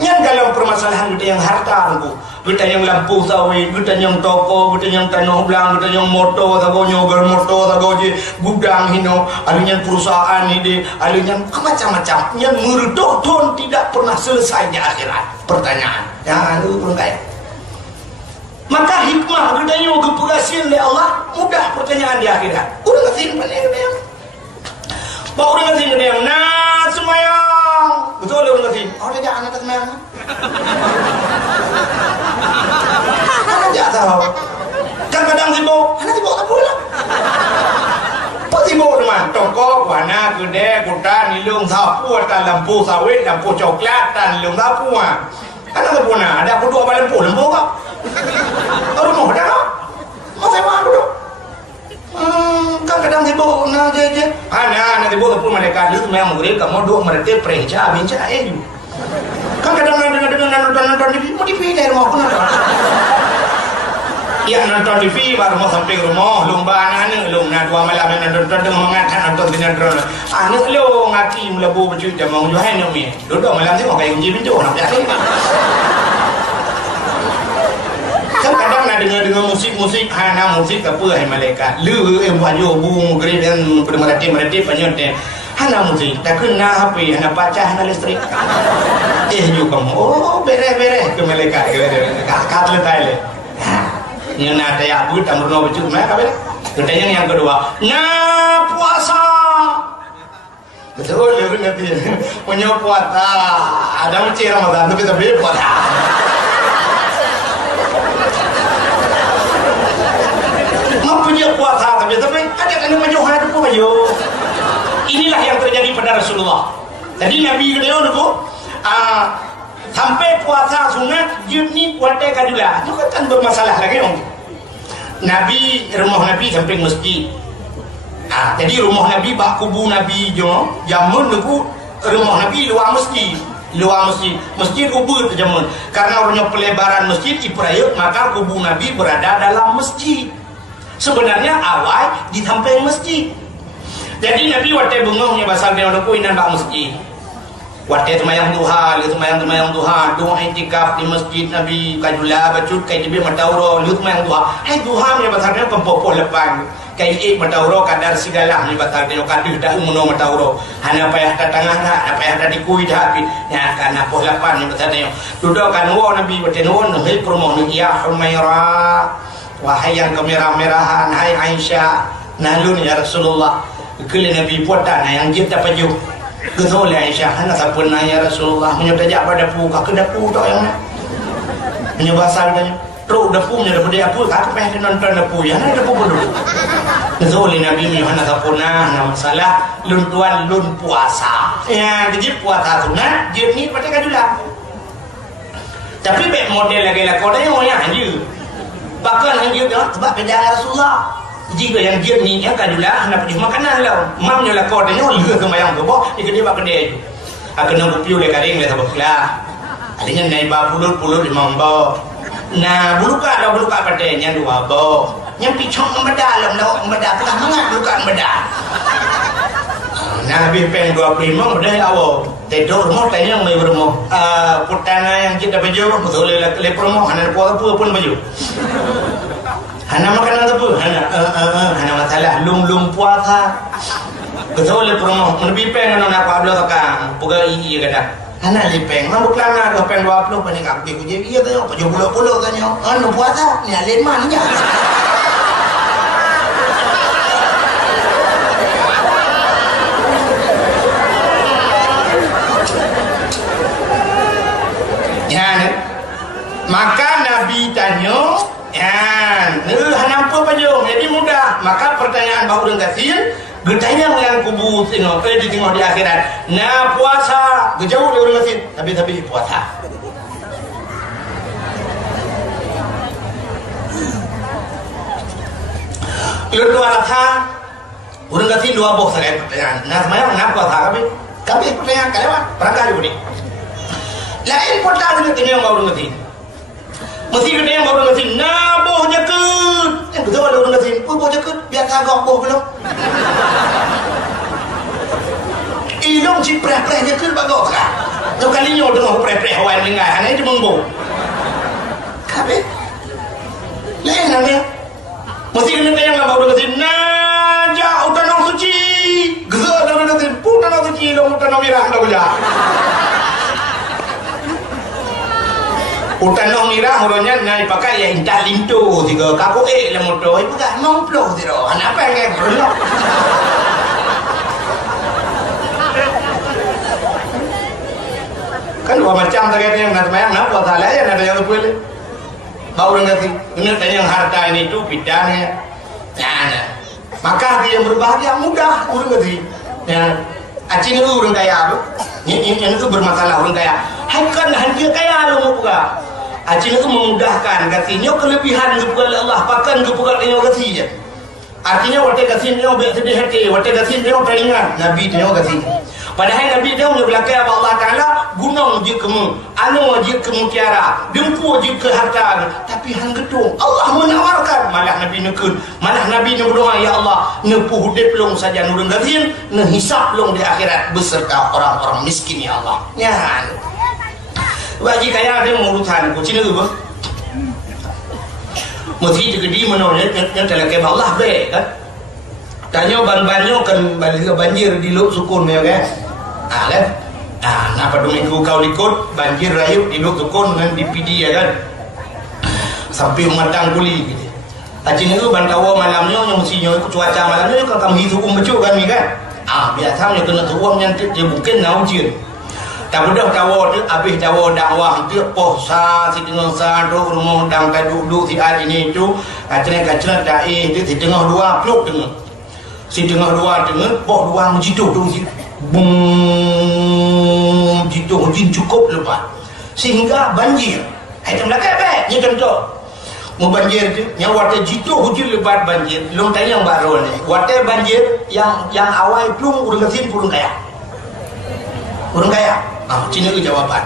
Yang dalam permasalahan gede yang harta aku. Kita yang lampu sawit, kita yang toko, kita yang tanah belang, kita yang motor, tago nyoger motor, tago je gudang hino, alunya perusahaan ini, alunya macam-macam. Yang meredup ton tidak pernah selesai di akhirat. Pertanyaan, yang alu pun kaya. Maka hikmah kita yang kepegasian oleh Allah mudah pertanyaan di akhirat. Udah ngasih paling yang, bawa udah ngasih yang, nah semayang, betul udah ngasih. Oh dia anak semayang. Tak tahu. Kan kadang sibuk, anak sibuk tak boleh. Apa sibuk teman? Toko, warna, gede, kuda, nilung, sapu, tan lampu sawit, lampu coklat, tan nilung sapu. Anak tak punya. Ada aku dua lampu kau. Tahu mau ada kau? Mau saya mau dulu. Kan kadang sibuk, nah je. Anak sibuk tak pun mereka lu memang murid kamu dua mereka perenca, binca Kan kadang nonton TV, mau TV dari rumah pun ada. Ya nonton TV baru mau sampai rumah, lumba anak lumna dua malam nonton mengatakan nonton sinetron. Anak lu ngaki melebu baju jamang jualan ni. Duduk malam tu kayak kunci pintu nak jadi. Kan kadang nak dengar musik hana musik apa hai malaikat. Lu baju bung green dan merati penyote. Hana mesti tak kena HP, hana pacah, hana listrik. You kamu, oh beres ke mereka, kat letai le. Yang nak tanya abut, amur no baju, mana kabar? Ketanya yang kedua, puasa. Betul, lu ngerti. Punya puasa, ada macam Ramadan tu kita beli puasa. Mau punya puasa tapi ada kena maju hari pun maju. Inilah yang terjadi pada Rasulullah. Jadi Nabi beliau tu sampai puasa sunat dia ni kuatai kadula. Itu kan bermasalah lagi om. Rumah Nabi samping masjid. Jadi rumah Nabi bak kubu Nabi jo jamun tu rumah Nabi luar masjid. Masjid kubur tu jamun. Karena orangnya pelebaran masjid diperayuk maka kubu Nabi berada dalam masjid. Sebenarnya awal di samping masjid. Jadi Nabi waktu bengongnya basal dia nak kuinan bak masjid. Waktu semayang duha, semayang duha, doa intikaf di masjid Nabi kadula bacut kai dibe matauro, lu semayang duha. Hai duha ni basal dia pempopo lepan. Kai matauro kadar segala ni basal dia kaduh dah umno matauro. Hana payah tatangah dah, payah dah dikui dah ya kana poh lepan ni basal dia. Duduk kan wo Nabi waktu nuwun hei promo ni ya Humairah. Wahai yang kemerah-merahan, hai Aisyah, nalun ya Rasulullah. Kali Nabi puatan yang dia tak paju. Betul Aisyah, hana sapuna ya Rasulullah. Menyebabkan pada puka ke dapu tak yang. Menyebasal tanya. Teruk dapu nya daripada apa? Tak pengen nonton dapu ya. Hana dapu bodoh. Betul Nabi hana sapuna, nama masalah lun tuan lun puasa. Ya, jadi puasa sunat dia ni pada kadula. Tapi baik model lagi lah kau dah yang aja. Bahkan hanya dia sebab beda Rasulullah. Jika yang dia ni yang kadula nak pergi makanan lah. Mamnya lah kau tanya leh ke mayang ke bawah dia kena buat kedai tu. Kena bupiu le karing le sabak lah. Adanya naik pulut limang bawa. Nah buluka padanya dua bawa. Yang picong embada lah embada tengah mangat buluka embada. Nah habis peng 25 udah awal. Tidur rumah tanya mai rumah. Putana yang kita baju betul le promo hana apa pun baju. Hana makanan apa? Hana masalah lung puasa. Betul le promo lebih peng nak apa takkan. Puga iya kata. Hana lipeng, mampu kelana dah peng 20 paling aktif ku je. Iya tanya apa pulau tanya. Anu puasa ni alen mannya. Maka Nabi tanya, hampa pajung, jadi mudah. Maka pertanyaan bahu dan kasir, getanya yang kubu tengok, ditengok di akhirat. Nah puasa, gejauh dari orang kasir, tapi puasa. Lalu dua rasa, orang kasir dua box saya pertanyaan. Nah semuanya kenapa puasa kami pertanyaan kalian, perangkali budi. Lain pertanyaan dengan tinggal bahu dan kasir. Mesti kena yang baru ngasih, nah boh jakut. Yang betul ada orang ngasih, boh jakut, biar kagak boh belum. Ilong si preh-preh jakut bagok tak? Jauh kali nyo dengar preh-preh hawan mengai, hanya itu mengboh. Kabe? Lain namanya. Mesti kena yang baru ngasih, nah jauh tanah suci. Gezak ada orang ngasih, pun tanah suci, long tanah merah dah boleh. Utanong mirah orangnya naik pakai yang indah lintu tiga kaku le motor ibu tak nomplo tiro apa yang berlo kan dua macam terkait yang nak mayang nak buat salah ya ada yang boleh bau dengan ini tanya yang harta ini itu bidangnya nah maka dia yang berbahagia mudah orang ngerti ya acing itu orang kaya ini itu bermasalah orang kaya kan dia kaya lu mau buka acing itu memudahkan katanya kelebihan kepada Allah pakan kepada dia katanya artinya waktu katanya bersedih hati waktu katanya teringat Nabi dia katanya padahal Nabi dia belakang Allah Ta'ala gunung je kamu anu je kamu kiara dempu je ke harta tapi hang gedung Allah menawarkan malah Nabi nekun malah Nabi berdoa ya Allah nepu hudip long saja nurun gazin nehisap long di akhirat beserta orang-orang miskin ya Allah ya bagi kaya ada urusan kucing itu bah mesti jadi mana yang terlalu Allah baik kan tanya banyak kan banjir di Luk Sukun ya kan. Kan? Nah pada minggu kau ikut banjir rayup di Luk Sukun dengan DPD ya kan. Sampai rumah tangkuli gitu. Acing itu bantawa malamnya yang mestinya ikut cuaca malamnya kan kami hukum becu kan ni kan. Biasanya kena tuang yang dia mungkin nak ujian. Tak mudah tawa tu habis tawa dakwah tu posa si tengah satu rumah dang duduk si hari ini tu kacang-kacang dai tu si tengah dua peluk tengah. Si tengah dua tengah pok dua menjitu tu si bum jitu hujan cukup lepas. Sehingga banjir. Itu belakang baik ni contoh. Mau banjir tu nyawa tu jitu hujan lebat banjir. Long tanya yang baru ni. Water banjir yang awal plung urang kesin urang kaya. Urang kaya. Cina ke jawapan.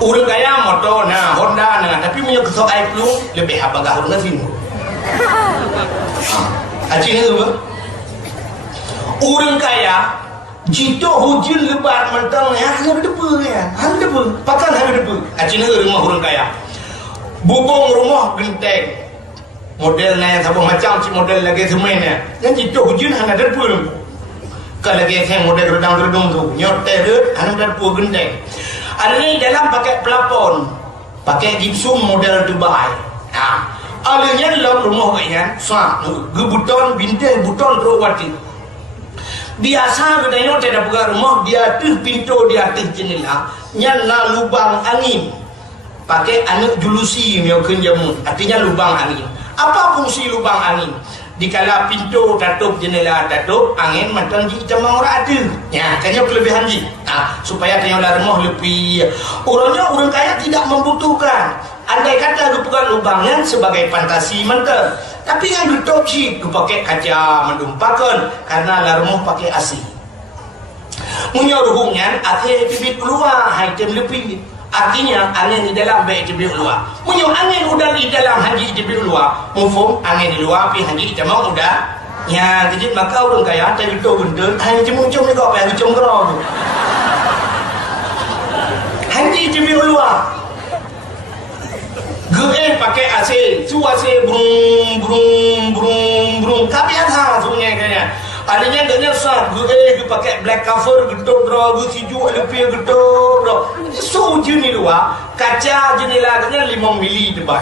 Urang kaya motor nah Honda nah tapi punya kesok air plung lebih habagah urang kesin. Cina ke apa? Urang kaya jitu hujan lebat mentang ya hanya debu ya. Hanya debu. Pakan hanya debu. Cina ke rumah urang kaya. Bubung rumah genteng modelnya sabah macam si model lagi semuanya yang jitu hujan hanya debu. Kalau lagi yang model redang-redung tu nyotel hanya debu genteng. Ada ni dalam pakai pelapon, pakai gipsum model Dubai. Alanya dalam rumah kaya sah gebuton bintai buton terowati. Biasa kita nyotel dah pegang rumah dia tuh pintu di atas jendela nyala lubang angin. Pakai anak julusi miokin jamun artinya lubang angin. Apa fungsi lubang angin? Dikala pintu tutup jendela tutup angin mantan kita mau ada ya kayaknya kelebihan ji supaya tanya rumah lebih orang kaya tidak membutuhkan andai kata dia pegang lubangnya sebagai fantasi mentah tapi yang tutup sih dia pakai kaca mendumpakan karena rumah pakai AC menyoruhnya AC bibit keluar item lebih. Artinya angin di dalam baik di luar. Punya angin udah di dalam haji di luar. Mufum angin di luar pi haji jamau udah. Ya, jadi maka orang kaya tak itu benda hanya cuma ni kau payah cuma kerau tu. Haji di luar. Gue pakai AC, su AC brum brum brum brum. Tapi ada sungai kaya. Adanya dengan sah, gue pakai black cover gedor bro, gue sijuk lebih gedor bro. So jenis luar, kaca jendela dengan 5 mili depan.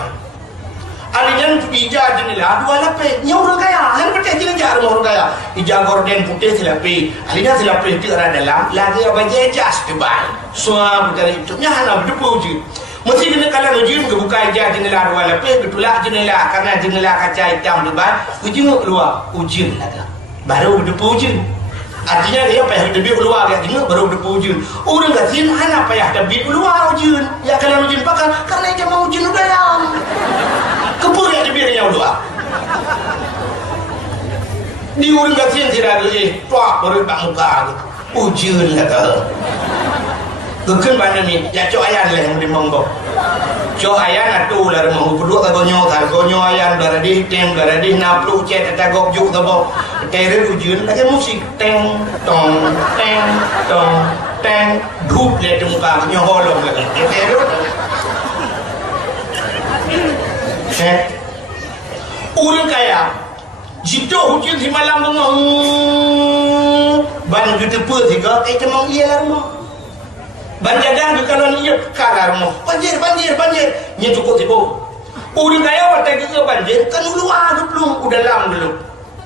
Adanya hijau jendela 2 lapis. Ni orang kaya, hanya betul jenis jar orang kaya. Hijau gorden putih selapis, adanya selapis itu ada dalam, lagi apa jejas depan. Suam dari itu, ni hanya berdebu je. Mesti kena kalau ujung ke buka hijau jendela 2 lapis, betulak jendela karena jendela kaca hitam depan, ujung keluar ujung lagi. Baru berdepu je. Artinya dia payah debit keluar dia tengok baru berdepu je. Orang gatin hanya payah debit keluar je. Ya kalau ujin pakai karena dia mau ujin dalam. Kepur ya debitnya keluar. Di orang gatin tidak ada tuak baru tak muka ujin lah tu. Kekan mana ni? Ya cok ayan lah yang dimonggo. Cok ayan atu lah remah berdua tak gonyo ayan darah di naplu cet tak gok juk tabo. Terus ujian lagi musik teng tong teng dup le di muka nyoholong lagi. Terus orang kaya jitu hujan di malam bengong ban gitu pun tiga cuma iya lah rumah. Banjadan kalau ni kalah rumah. Banjir. Ni cukup tiba. Orang kaya waktu itu banjir kan luar belum udah dalam dulu.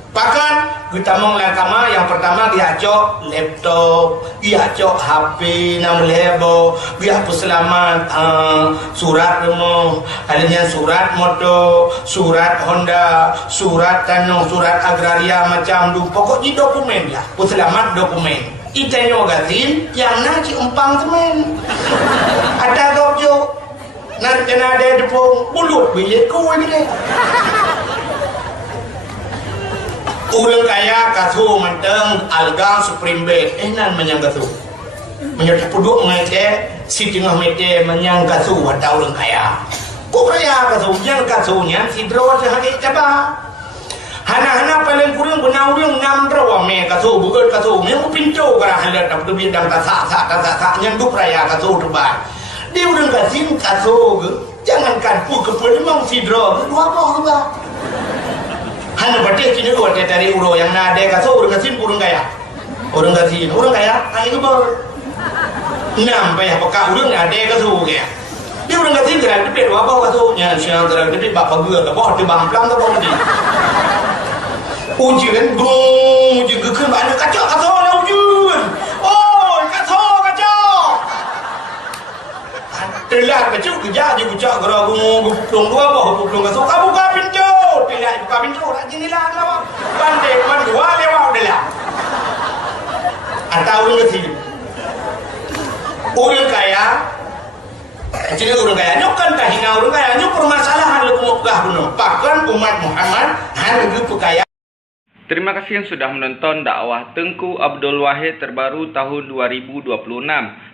Bahkan kita melangkama yang pertama dia cok laptop, dia cok HP, nama lebo, dia selamat surat rumah, adanya surat motor, surat Honda, surat tanah, surat agraria macam tu. Pokoknya dokumen lah, selamat dokumen. Itanya gatin yang nak umpang temen. Ada kau jo, nak kena ada depong bulut bilik kau ni. Orang kaya kasuh menteng algang supreme bed. Nan menyang kasuh. Menyerta puduk mengaite si tengah mete menyang kasuh ada orang kaya. Kau kaya kasuh yang kasuhnya si draw sehari coba. Hana paling kurang benar orang 6 draw me kasuh bukan kasuh. Memang pintu kerana hendak dapat bidang tak yang dup raya kasuh terbaik. Dia orang kasih kasuh jangankan pun kepala memang si draw dua apa juga. Hana Wadih kini wadih dari ulo yang nade kaso urang kasin urang kaya. Urang kasin urang kaya ayo ber. Nampai apakah urang nade kaso kaya. Dia urang kasin gerak gede apa kaso nya siang gerak gede bapak gua ke bawah di bamplang ke bawah di. Ujian bung ujian kekan banyak kacau kaso lah ujian. Oh kaso kacau. Telah kacau kerja di bucak gerak gunung dua bawah gunung kaso kamu buka pintu. Bila buka pintu nak jenilah nama pandai kawan dua lewat dah. Atau orang kaya, jadi orang kaya nyokan tak hina orang kaya nyok permasalahan lu kumukah bunuh. Bahkan umat Muhammad hanya kaya. Terima kasih yang sudah menonton dakwah Tengku Abdul Wahid terbaru tahun 2026.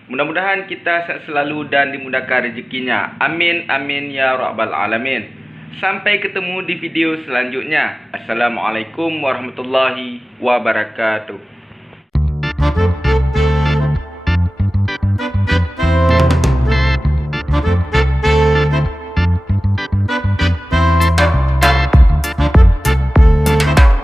Mudah-mudahan kita sehat selalu dan dimudahkan rezekinya. Amin amin ya rabbal alamin. Sampai ketemu di video selanjutnya. Assalamualaikum warahmatullahi wabarakatuh.